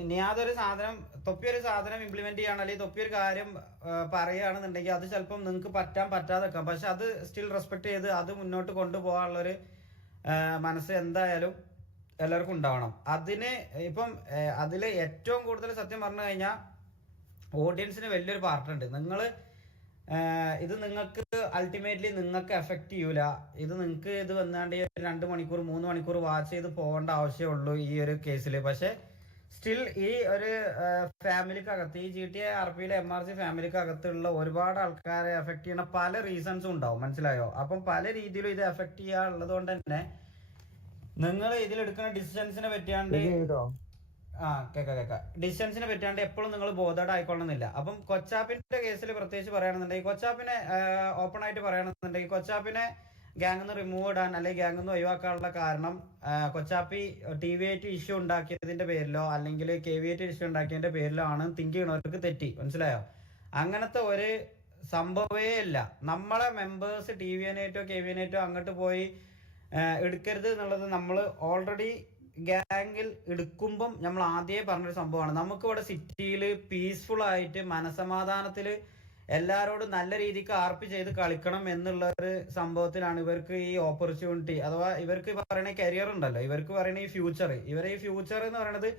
ഇനി അതൊരു സാധനം തൊപ്പിയൊരു സാധനം ഇംപ്ലിമെന്റ് ചെയ്യണം, അല്ലെങ്കിൽ തൊപ്പിയൊരു കാര്യം പറയുകയാണെന്നുണ്ടെങ്കിൽ അത് ചിലപ്പം നിങ്ങൾക്ക് പറ്റാതെ വെക്കാം. പക്ഷെ അത് സ്റ്റിൽ റെസ്പെക്ട് ചെയ്ത് അത് മുന്നോട്ട് കൊണ്ടുപോകാനുള്ളൊരു മനസ്സ് എന്തായാലും എല്ലാവർക്കും ഉണ്ടാവണം. അതിന് ഇപ്പം അതിൽ ഏറ്റവും കൂടുതൽ സത്യം പറഞ്ഞു കഴിഞ്ഞാൽ ഓഡിയൻസിന് വലിയൊരു പാർട്ടുണ്ട്. ഇത് നിങ്ങൾക്ക് അൾട്ടിമേറ്റ്ലി നിങ്ങൾക്ക് എഫക്റ്റ് ചെയ്യൂല. ഇത് നിങ്ങൾക്ക് ഇത് വന്നാണ്ട് 2 മണിക്കൂർ 3 മണിക്കൂർ വാച്ച് ചെയ്ത് പോകേണ്ട ആവശ്യമുള്ളൂ ഈ ഒരു കേസിൽ. പക്ഷെ സ്റ്റിൽ ഈ ഒരു ഫാമിലിക്കകത്ത്, ഈ GTA RPയിലെ MRC ഫാമിലിക്കകത്തുള്ള ഒരുപാട് ആൾക്കാരെ എഫക്ട് ചെയ്യുന്ന പല റീസൺസും ഉണ്ടാവും, മനസ്സിലായോ? അപ്പം പല രീതിയിലും ഇത് എഫക്ട് ചെയ്യാനുള്ളത് കൊണ്ട് തന്നെ നിങ്ങൾ ഇതിലെടുക്കുന്ന ഡിസിഷൻസിനെ പറ്റിയാണ്ട് ഡിസ്റ്റൻസിനെ പറ്റാണ്ട് എപ്പോഴും നിങ്ങൾ ബോധേഡ് ആയിക്കൊള്ളുന്നില്ല. അപ്പം കൊച്ചാപ്പിന്റെ കേസിൽ പ്രത്യേകിച്ച് പറയുകയാണെന്നുണ്ടെങ്കിൽ, കൊച്ചാപ്പിനെ ഓപ്പൺ ആയിട്ട് പറയുകയാണെന്നുണ്ടെങ്കിൽ, കൊച്ചാപ്പിനെ ഗ്യാങ്ങിൽ നിന്ന് റിമൂവ് ഇടാൻ അല്ലെങ്കിൽ ഗ്യാങ്ങിൽ നിന്ന് ഒഴിവാക്കാനുള്ള കാരണം കൊച്ചാപ്പി TV8 ഇഷ്യൂ ഉണ്ടാക്കിയതിന്റെ പേരിലോ അല്ലെങ്കിൽ KV8 ഇഷ്യൂ ഉണ്ടാക്കിയതിന്റെ പേരിലോ ആണ് തിങ്ക് ചെയ്യണവർക്ക് തെറ്റി, മനസ്സിലായോ? അങ്ങനത്തെ ഒരു സംഭവമേ ഇല്ല. നമ്മളെ മെമ്പേഴ്സ് TV8 KV8 അങ്ങോട്ട് പോയി എടുക്കരുത് എന്നുള്ളത് നമ്മൾ ഓൾറെഡി ഗ്യാങ്ങിൽ എടുക്കുമ്പം നമ്മൾ ആദ്യമേ പറഞ്ഞൊരു സംഭവമാണ്. നമുക്കിവിടെ സിറ്റിയിൽ പീസ്ഫുൾ ആയിട്ട് മനസമാധാനത്തിൽ എല്ലാവരോടും നല്ല രീതിക്ക് ആർപ്പി ചെയ്ത് കളിക്കണം എന്നുള്ള ഒരു സംഭവത്തിലാണ് ഇവർക്ക് ഈ ഓപ്പർച്യൂണിറ്റി, അഥവാ ഇവർക്ക് പറയുന്ന കരിയർ ഉണ്ടല്ലോ, ഇവർക്ക് പറയുന്ന ഈ ഫ്യൂച്ചർ എന്ന് പറയുന്നത്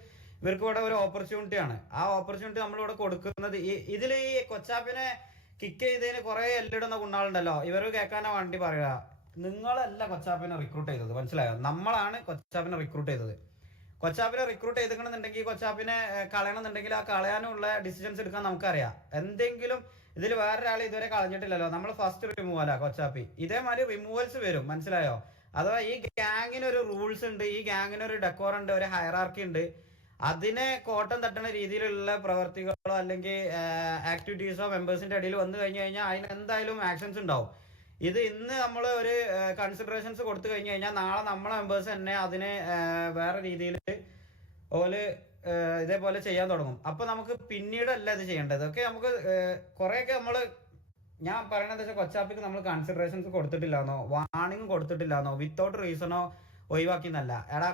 ഇവർക്ക് ഇവിടെ ഒരു ഓപ്പർച്യൂണിറ്റിയാണ്. ആ ഓപ്പർച്യൂണിറ്റി നമ്മളിവിടെ കൊടുക്കുന്നത് ഇതിൽ ഈ കൊച്ചാപ്പിനെ കിക്ക് ചെയ്തതിന് കുറെ എല്ലിടുന്ന കുണ്ണാളുണ്ടല്ലോ, ഇവർ കേൾക്കാനാ വേണ്ടി പറയുക. നിങ്ങളല്ല കൊച്ചാപ്പിനെ റിക്രൂട്ട് ചെയ്തത്, മനസ്സിലായോ? നമ്മളാണ് കൊച്ചാപ്പിനെ റിക്രൂട്ട് ചെയ്തത്. കൊച്ചാപ്പിനെ റിക്രൂട്ട് ചെയ്തിട്ടുണ്ടെങ്കിൽ കൊച്ചാപ്പിനെ കളയണമെന്നുണ്ടെങ്കിൽ ആ കളയാനുള്ള ഡിസിഷൻസ് എടുക്കാൻ നമുക്കറിയാം. എന്തെങ്കിലും ഇതിൽ വേറൊരാൾ ഇതുവരെ കളഞ്ഞിട്ടില്ലല്ലോ. നമ്മൾ ഫസ്റ്റ് റിമൂവ് അല്ല കൊച്ചാപ്പി. ഇതേമാതിരി റിമൂവൽസ് വരും, മനസ്സിലായോ? അഥവാ ഈ ഗ്യാങ്ങിന് ഒരു റൂൾസ് ഉണ്ട്, ഈ ഗ്യാങ്ങിന് ഒരു ഡെക്കോർ ഉണ്ട്, ഒരു ഹയറാർക്കി ഉണ്ട്. അതിനെ കോട്ടം തട്ടുന്ന രീതിയിലുള്ള പ്രവർത്തികളോ അല്ലെങ്കിൽ ആക്ടിവിറ്റീസോ മെമ്പേഴ്സിന്റെ ഇടയിൽ വന്നു കഴിഞ്ഞു കഴിഞ്ഞാൽ അതിന് എന്തായാലും ആക്ഷൻസ് ഉണ്ടാവും. ഇത് ഇന്ന് നമ്മൾ ഒരു കൺസിഡറേഷൻസ് കൊടുത്തു കഴിഞ്ഞു കഴിഞ്ഞാൽ നാളെ നമ്മളെ മെമ്പേഴ്സ് തന്നെ അതിനെ വേറെ രീതിയിൽ ഇതേപോലെ ചെയ്യാൻ തുടങ്ങും. അപ്പൊ നമുക്ക് പിന്നീടല്ല ഇത് ചെയ്യേണ്ടത്. ഓക്കെ, നമുക്ക് കുറെയൊക്കെ ഞാൻ പറയണത് എന്താ വെച്ചാൽ, കൊച്ചാപ്പിക്ക് നമ്മൾ കൺസിഡറേഷൻസ് കൊടുത്തിട്ടില്ലാന്നോ വാണിംഗ് കൊടുത്തിട്ടില്ലാന്നോ വിത്തൗട്ട് റീസണോ ഒഴിവാക്കിന്നല്ല. എടാ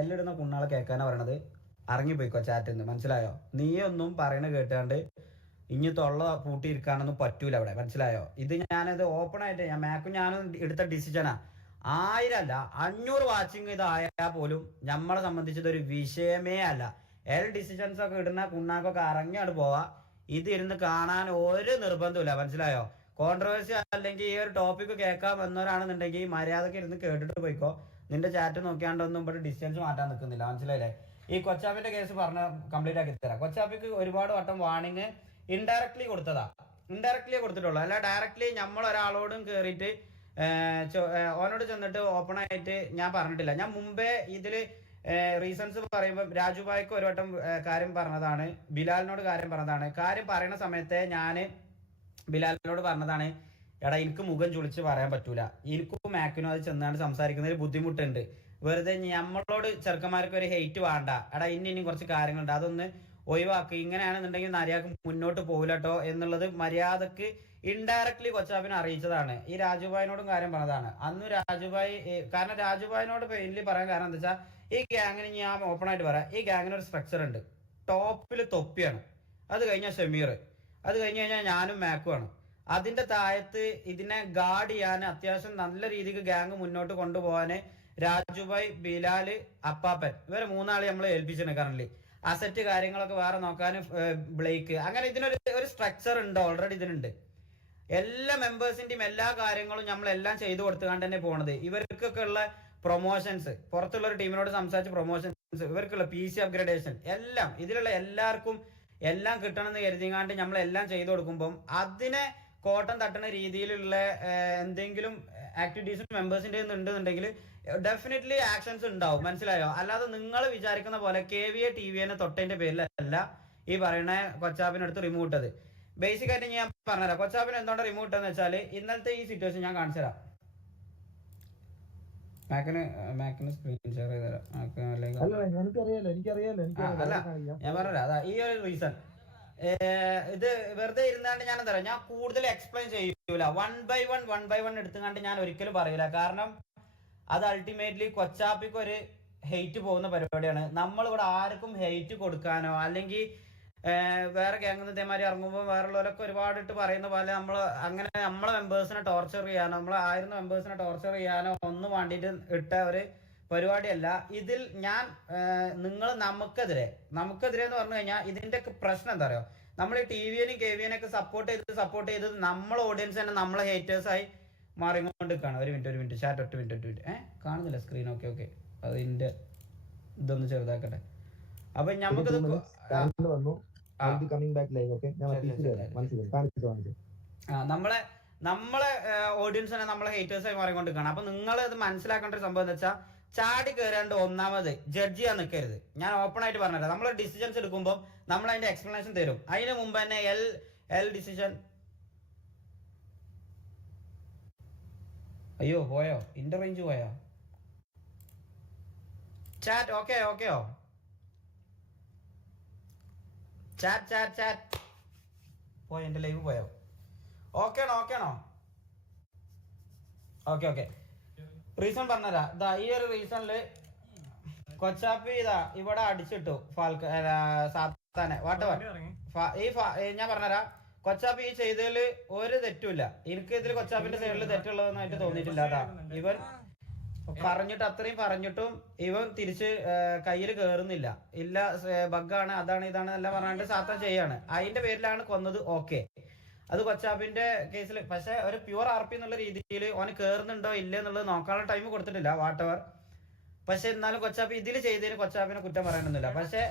എല്ലിടുന്ന കുണ്ണാളെ കേൾക്കാനാ പറയണത്. ഇറങ്ങിപ്പോയിക്കോ ചാറ്റിൽ നിന്ന്, മനസ്സിലായോ? നീയൊന്നും പറയണ കേട്ടാണ്ട് ഇനി തൊള്ള പൂട്ടിയിരിക്കാനൊന്നും പറ്റൂല അവിടെ, മനസ്സിലായോ? ഇത് ഞാനത് ഓപ്പൺ ആയിട്ട് ഞാനും എടുത്ത ഡിസിഷനാ. 1000 അല്ല 500 വാച്ചിങ് ഇതായാൽ പോലും നമ്മളെ സംബന്ധിച്ചത് ഒരു വിഷയമേ അല്ല. ഡിസിഷൻസ് ഒക്കെ ഇടുന്ന കുണ്ണാക്കൊക്കെ ഇറങ്ങിയാണ് പോവാ. ഇത് ഇരുന്ന് കാണാൻ ഒരു നിർബന്ധമില്ല, മനസ്സിലായോ? കോൺട്രവേഴ്സി അല്ലെങ്കിൽ ഈ ഒരു ടോപ്പിക് കേൾക്കാൻ വന്നവരാണെന്നുണ്ടെങ്കിൽ മര്യാദക്ക് ഇരുന്ന് കേട്ടിട്ട് പോയിക്കോ. നിന്റെ ചാറ്റ് നോക്കിയാണ്ടൊന്നും ഇവിടെ ഡിസ്റ്റൻസ് മാറ്റാൻ നിൽക്കുന്നില്ല, മനസ്സിലായില്ലേ? ഈ കൊച്ചാപ്പിന്റെ കേസ് പറഞ്ഞ കംപ്ലീറ്റ് ആക്കി തരാം. കൊച്ചാപ്പിക്ക് ഒരുപാട് വട്ടം വാണിങ് ഇൻഡയറക്ട്ലി കൊടുത്തിട്ടുള്ളൂ, അല്ല ഡയറക്ട്ലി നമ്മൾ ഒരാളോടും കയറിയിട്ട് ഓനോട് ചെന്നിട്ട് ഓപ്പൺ ആയിട്ട് ഞാൻ പറഞ്ഞിട്ടില്ല. ഞാൻ മുമ്പേ ഇതില് റീസൺസ് പറയുമ്പോൾ രാജുഭായിക്ക് ഒരു വട്ടം കാര്യം പറഞ്ഞതാണ്, ബിലാലിനോട് കാര്യം പറഞ്ഞതാണ്. കാര്യം പറയുന്ന സമയത്തെ ഞാൻ ബിലാലിനോട് പറഞ്ഞതാണ്, എടാ എനിക്ക് മുഖം ചുളിച്ച് പറയാൻ പറ്റൂല, എനിക്കും മാക്കിനും അത് ചെന്നാണ്ട് സംസാരിക്കുന്നതിൽ ബുദ്ധിമുട്ടുണ്ട്. വെറുതെ നമ്മളോട് ചെറുക്കന്മാർക്ക് ഒരു ഹെയ്റ്റ് വേണ്ട, എടാ ഇനി കുറച്ച് കാര്യങ്ങളുണ്ട്, അതൊന്ന് ഒഴിവാക്കി. ഇങ്ങനെയാണെന്നുണ്ടെങ്കിൽ നരിയാക്ക് മുന്നോട്ട് പോകില്ലട്ടോ എന്നുള്ളത് മര്യാദക്ക് ഇൻഡയറക്ട്ലി കൊച്ചാപ്പിനെ അറിയിച്ചതാണ്. ഈ രാജുഭായിനോടും കാര്യം പറഞ്ഞതാണ്. അന്ന് രാജുഭായി, കാരണം രാജുഭായിനോട് പെയിൻലി പറയാൻ കാരണം എന്താ വെച്ചാൽ, ഈ ഗ്യാങ്ങിന് ഞാൻ ഓപ്പൺ ആയിട്ട് പറയാം, ഈ ഗ്യാങ്ങിന് ഒരു സ്ട്രക്ചർ ഉണ്ട്. ടോപ്പിൽ തൊപ്പിയാണ്, അത് കഴിഞ്ഞാൽ ഷമീർ, അത് കഴിഞ്ഞ് കഴിഞ്ഞാൽ ഞാനും മാക്കുമാണ്. അതിന്റെ താഴത്ത് ഇതിനെ ഗാർഡ് ചെയ്യാൻ അത്യാവശ്യം നല്ല രീതിക്ക് ഗ്യാങ് മുന്നോട്ട് കൊണ്ടുപോകാന് രാജുഭായ്, ബിലാല്, അപ്പാപ്പൻ, ഇവരെ 3 ആളെ നമ്മൾ ഏൽപ്പിച്ചിട്ടുണ്ട്. കറന്റ് അസറ്റ് കാര്യങ്ങളൊക്കെ വേറെ നോക്കാൻ ബ്ലേക്ക്. അങ്ങനെ ഇതിനൊരു സ്ട്രക്ചർ ഉണ്ട്, ഓൾറെഡി ഇതിനുണ്ട്. എല്ലാ മെമ്പേഴ്സിന്റെയും എല്ലാ കാര്യങ്ങളും നമ്മളെല്ലാം ചെയ്തു കൊടുത്തുകൊണ്ട് തന്നെ പോണത്. ഇവർക്കൊക്കെ ഉള്ള പ്രൊമോഷൻസ്, പുറത്തുള്ള ഒരു ടീമിനോട് സംസാരിച്ച് പ്രൊമോഷൻസ്, ഇവർക്കുള്ള PC അപ്ഗ്രഡേഷൻ, എല്ലാം ഇതിലുള്ള എല്ലാവർക്കും എല്ലാം കിട്ടണമെന്ന് കരുതിങ്ങാണ്ട് നമ്മളെല്ലാം ചെയ്തു കൊടുക്കുമ്പം അതിനെ കോട്ടം തട്ടുന്ന രീതിയിലുള്ള എന്തെങ്കിലും ആക്ടിവിറ്റീസ് മെമ്പേഴ്സിന്റെ ഉണ്ടെന്നുണ്ടെങ്കിൽ ഡെഫിനറ്റ്ലി ആക്ഷൻസ് ഉണ്ടാവും, മനസ്സിലായോ? അല്ലാതെ നിങ്ങൾ വിചാരിക്കുന്ന പോലെ KVA TVA തൊട്ടതിന്റെ പേരിലല്ല ഈ പറയുന്ന കൊച്ചാപ്പിനടുത്ത് റിമൂവ് ഇട്ടത്. ബേസിക് ആയിട്ട് ഞാൻ പറഞ്ഞുതരാം കൊച്ചാപ്പിന് എന്തുകൊണ്ട് റിമൂവ് ഇട്ടെന്ന് വെച്ചാൽ, ഇന്നലത്തെ ഈ സിറ്റുവേഷൻ ഞാൻ കാണിച്ചു തരാം. മാക്കിന് സ്ക്രീൻ ഷെയർ ചെയ്തുതരാം. അല്ല ഞാൻ പറഞ്ഞുതരാം, അതാ ഈ ഒരു റീസൺ. ഇത് വെറുതെ ഇരുന്നാണ്ട് ഞാൻ എന്താ പറയാ, ഞാൻ കൂടുതൽ എക്സ്പ്ലെയിൻ ചെയ്യൂല. വൺ ബൈ വൺ എടുത്തുകൊണ്ട് ഞാൻ ഒരിക്കലും പറയൂല. കാരണം അത് അൾട്ടിമേറ്റ്ലി കൊച്ചാപ്പിക്ക് ഒരു ഹെയ്റ്റ് പോകുന്ന പരിപാടിയാണ്. നമ്മളിവിടെ ആർക്കും ഹെയ്റ്റ് കൊടുക്കാനോ അല്ലെങ്കിൽ വേറെ ഗ്യാങ്ങിൽ ഇതേമാതിരി ഇറങ്ങുമ്പോൾ വേറുള്ളവരൊക്കെ ഒരുപാട് ഇട്ട് പറയുന്ന പോലെ നമ്മൾ അങ്ങനെ നമ്മളെ മെമ്പേഴ്സിനെ ടോർച്ചർ ചെയ്യാനോ നമ്മളെ 1000 മെമ്പേഴ്സിനെ ടോർച്ചർ ചെയ്യാനോ ഒന്നും വേണ്ടിയിട്ട് ഇട്ട ഒരു പരിപാടിയല്ല. ഇതിൽ ഞാൻ നിങ്ങൾ നമുക്കെതിരെ എന്ന് പറഞ്ഞു കഴിഞ്ഞാൽ ഇതിന്റെ പ്രശ്നം എന്താ പറയുക, നമ്മൾ ഈ TVNയും KVNയൊക്കെ സപ്പോർട്ട് ചെയ്ത് നമ്മളെ ഓഡിയൻസ് തന്നെ നമ്മളെ ഹേറ്റേഴ്സായി മാറിക്കൊണ്ടിരിക്കുകയാണ്. ഒരു മിനിറ്റ് ചാറ്റ് ഒറ്റ മിനിറ്റ് കാണുന്നില്ല സ്ക്രീൻ. ഓക്കെ അതിന്റെ ഇതൊന്ന് ചെറുതാക്കട്ടെ. അപ്പൊ നമുക്കിത് നമ്മളെ ഓഡിയൻസിനെ നമ്മളെ ഹേറ്റേഴ്സായി മാറിക്കൊണ്ടിരിക്കുകയാണ്. അപ്പൊ നിങ്ങൾ ഇത് മനസ്സിലാക്കേണ്ട ഒരു സംഭവം എന്താ വെച്ചാൽ, ചാടി കയറാണ്ട് ഒന്നാമത് ജഡ്ജ് ചെയ്യാൻ നിൽക്കരുത്. ഞാൻ ഓപ്പൺ ആയിട്ട് പറഞ്ഞുതരാം. നമ്മൾ ഡിസിഷൻസ് എടുക്കുമ്പോൾ നമ്മൾ അതിന്റെ എക്സ്പ്ലനേഷൻ തരും. അതിന് മുമ്പ് തന്നെ എൽ ഡിസിഷൻ. അയ്യോ പോയോ, ഇന്റർ റേഞ്ച് പോയോ? ചാറ്റ് ഓക്കെയോ? ചാറ്റ് പോയോ? എന്റെ ലൈവ് പോയോ? ഓക്കെയാണോ? ഓക്കെ റീസൺ പറഞ്ഞുതരാ. ഇതാ ഈ ഒരു റീസണില് കൊച്ചാപ്പി ഇതാ ഇവിടെ അടിച്ചിട്ടു സാത്താനെ വാട്ടവർ. ഞാൻ പറഞ്ഞുതരാം, കൊച്ചാപ്പി ഈ ചെയ്തതിൽ ഒരു തെറ്റുമില്ല. എനിക്ക് ഇതിൽ കൊച്ചാപ്പിന്റെ സൈഡിൽ തെറ്റുള്ളതെന്നായിട്ട് തോന്നിയിട്ടില്ല. അതാ ഇവൻ പറഞ്ഞിട്ട് അത്രയും പറഞ്ഞിട്ടും ഇവൻ തിരിച്ച് കയ്യിൽ കയറുന്നില്ല. ഇല്ല ബഗ്ഗാണ് അതാണ് ഇതാണ് എല്ലാം പറഞ്ഞിട്ട് സാത്താൻ ചെയ്യാണ്. അതിന്റെ പേരിലാണ് കൊന്നത്. ഓക്കെ, അത് കൊച്ചാപ്പിന്റെ കേസിൽ. പക്ഷെ ഒരു പ്യുവർ RP എന്നുള്ള രീതിയിൽ ഓന് കയറുന്നുണ്ടോ ഇല്ല എന്നുള്ളത് നോക്കാനുള്ള ടൈം കൊടുത്തിട്ടില്ല വാട്ടവർ. പക്ഷെ എന്നാലും കൊച്ചാപ്പി ഇതിൽ ചെയ്തതിന് കൊച്ചാപ്പിനെ കുറ്റം പറയാനൊന്നുമില്ല. പക്ഷെ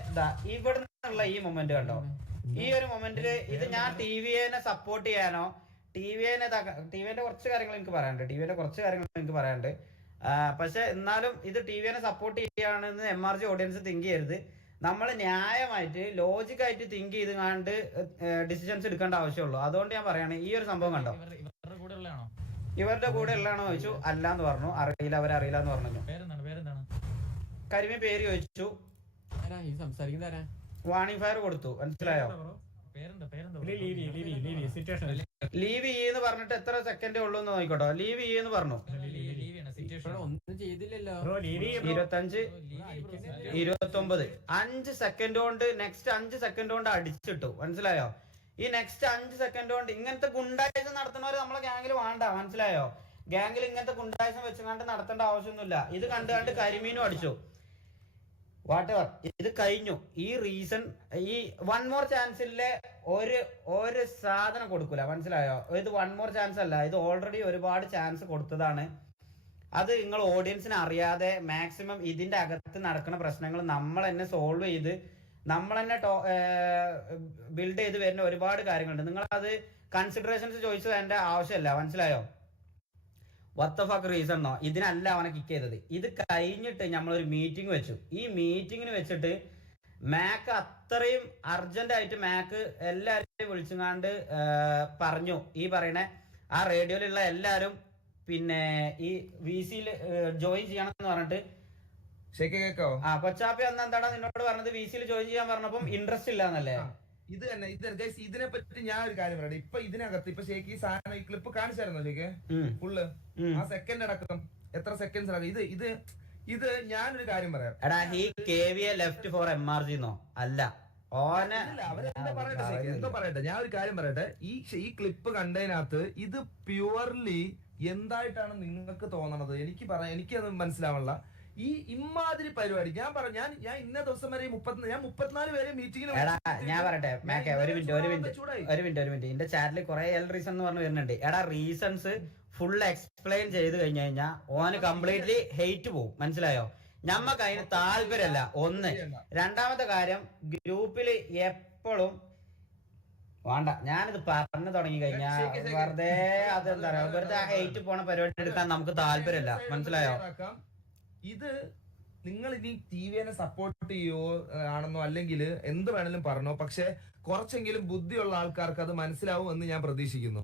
ഇവിടെ നിന്നുള്ള ഈ മൊമെന്റ് കണ്ടോ, ഈ ഒരു മൊമെന്റിൽ ഇത് ഞാൻ TVNയെ സപ്പോർട്ട് ചെയ്യാനോ TVNന്റെ കുറച്ച് കാര്യങ്ങൾ എനിക്ക് പറയാനുണ്ട്. പക്ഷെ എന്നാലും ഇത് TVNയെ സപ്പോർട്ട് ചെയ്യാണെന്ന് MRG ഓഡിയൻസ് തിങ്ക് ചെയ്യരുത്. നമ്മൾ ന്യായമായിട്ട് ലോജിക്കായിട്ട് തിങ്ക് ചെയ്ത് കണ്ട് ഡിസിഷൻസ് എടുക്കേണ്ട ആവശ്യമുള്ളൂ. അതുകൊണ്ട് ഞാൻ പറയാണ്, ഈ ഒരു സംഭവം കണ്ടോ, ഇവരുടെ കൂടെ ഉള്ളതാണോ ചോദിച്ചു. അല്ലാന്ന് പറഞ്ഞു. അവരറിയില്ല എന്ന് പറഞ്ഞു. കരിമീൻ പേര് ചോദിച്ചു, വാണിംഗ് ഫയർ കൊടുത്തു. മനസ്സിലായോ? ലീവ് എന്ന് പറഞ്ഞിട്ട് എത്ര സെക്കൻഡേ ഉള്ളൂ എന്ന് നോക്കിക്കോട്ടോ. ലീവ് എന്ന് പറഞ്ഞു 25 29 5 സെക്കൻഡ് കൊണ്ട് നെക്സ്റ്റ് 5 സെക്കൻഡ് കൊണ്ട് അടിച്ചിട്ടു. മനസ്സിലായോ? ഈ നെക്സ്റ്റ് 5 സെക്കൻഡ് കൊണ്ട് ഇങ്ങനത്തെ ഗുണ്ടായിസം നടത്തുന്നവർ നമ്മളെ ഗ്യാങ്ങിൽ വേണ്ട. മനസ്സിലായോ? ഗ്യാങ്ങിൽ ഇങ്ങനത്തെ ഗുണ്ടായിസം വെച്ചുകൊണ്ട് നടത്തേണ്ട ആവശ്യമൊന്നുമില്ല. ഇത് കണ്ട് കരിമീനും അടിച്ചു. വാട്ടവർ ഇത് കഴിഞ്ഞു. ഈ റീസൺ ഈ വൺ മോർ ചാൻസിലെ ഒരു സാധനം കൊടുക്കൂല. മനസ്സിലായോ? ഇത് വൺ മോർ ചാൻസ് അല്ല, ഇത് ഓൾറെഡി ഒരുപാട് ചാൻസ് കൊടുത്തതാണ്. അത് നിങ്ങൾ ഓഡിയൻസിന് അറിയാതെ മാക്സിമം ഇതിന്റെ അകത്ത് നടക്കുന്ന പ്രശ്നങ്ങൾ നമ്മൾ തന്നെ സോൾവ് ചെയ്ത് നമ്മൾ തന്നെ ബിൽഡ് ചെയ്ത് വരുന്ന ഒരുപാട് കാര്യങ്ങളുണ്ട്. നിങ്ങൾ അത് കൺസിഡറേഷൻസ് ചോദിച്ചു വേണ്ട ആവശ്യമില്ല. മനസ്സിലായോ? വാട്ട് ദ ഫക്ക് റീസൺ എന്നോ ഇതിനല്ല അവനെ കിക്ക് ചെയ്തത്. ഇത് കഴിഞ്ഞിട്ട് നമ്മളൊരു മീറ്റിംഗ് വെച്ചു. ഈ മീറ്റിങ്ങിന് വെച്ചിട്ട് മാക്ക് അത്രയും അർജന്റ് ആയിട്ട് മാക്ക് എല്ലാവരെയും വിളിച്ചുങ്ങാണ്ട് പറഞ്ഞു, ഈ പറയണ ആ റേഡിയോയിലുള്ള എല്ലാവരും പിന്നെ ഈ VCയിൽ ജോയിൻ ചെയ്യണമെന്ന് പറഞ്ഞിട്ട്. കൊച്ചാപ്പി അന്ന് എന്താണ് നിന്നോട് പറഞ്ഞത്? VCയിൽ ജോയിൻ ചെയ്യാൻ പറഞ്ഞപ്പം ഇൻട്രസ്റ്റ് ഇല്ല എന്നല്ലേ? ഇത് തന്നെ ഇതിനെ പറ്റി ഞാൻ ഒരു കാര്യം പറയട്ടെ. ഇപ്പൊ ഇതിനകത്ത് ഇപ്പൊ ഷേക്ക് ഈ സാധനം ഈ ക്ലിപ്പ് കാണിച്ചായിരുന്നോ ഷേക്ക് ഫുള്ള് ആ സെക്കൻഡ് അടക്കം എത്ര സെക്കൻഡ്സ് ഇത് ഞാനൊരു കാര്യം പറയാം. എടാ ഈ KVA ലെഫ്റ്റ് ഫോർ MRG എന്നോ അല്ല എന്തോ പറയട്ടെ. ഞാൻ ഒരു കാര്യം പറയട്ടെ. ഈ ക്ലിപ്പ് കണ്ടതിനകത്ത് ഇത് പ്യുവർലി എന്തായിട്ടാണ് നിങ്ങൾക്ക് തോന്നണത്? എനിക്കത് മനസ്സിലാവണില്ല. ഈ ഇമാതിരി പരിപാടി ഞാൻ ഇന്ന ദിവസം വരെ 34 പേരെ മീറ്റിംഗിൽ ഞാൻ പറയട്ടെ ഒരു മിനിറ്റ് എന്റെ ചാറ്റിൽ കുറെ റീസൺ എന്ന് പറഞ്ഞു വരുന്നുണ്ട്. എടാ റീസൺസ് ഫുൾ എക്സ്പ്ലെയിൻ ചെയ്ത് കഴിഞ്ഞു കഴിഞ്ഞാൽ ഓന് കംപ്ലീറ്റ്ലി ഹെയ്റ്റ് പോകും. മനസ്സിലായോ? ഞമ്മക്ക് അതിന് താല്പര്യമല്ല. ഒന്ന്. രണ്ടാമത്തെ കാര്യം, ഗ്രൂപ്പിൽ എപ്പോഴും വേണ്ട. ഞാനിത് പറഞ്ഞു തുടങ്ങി കഴിഞ്ഞാൽ വെറുതെ അതെന്താ പറയാ, വെറുതെ ഹെയ്റ്റ് പോണ പരിപാടി എടുക്കാൻ നമുക്ക് താല്പര്യമില്ല. മനസ്സിലായോ? ഇത് നിങ്ങൾ ഇനി TVNയെ സപ്പോർട്ട് ചെയ്യോ ആണെന്നോ അല്ലെങ്കിൽ എന്ത് വേണേലും പറഞ്ഞോ, പക്ഷെ കുറച്ചെങ്കിലും ബുദ്ധിയുള്ള ആൾക്കാർക്ക് അത് മനസ്സിലാവും എന്ന് ഞാൻ പ്രതീക്ഷിക്കുന്നു.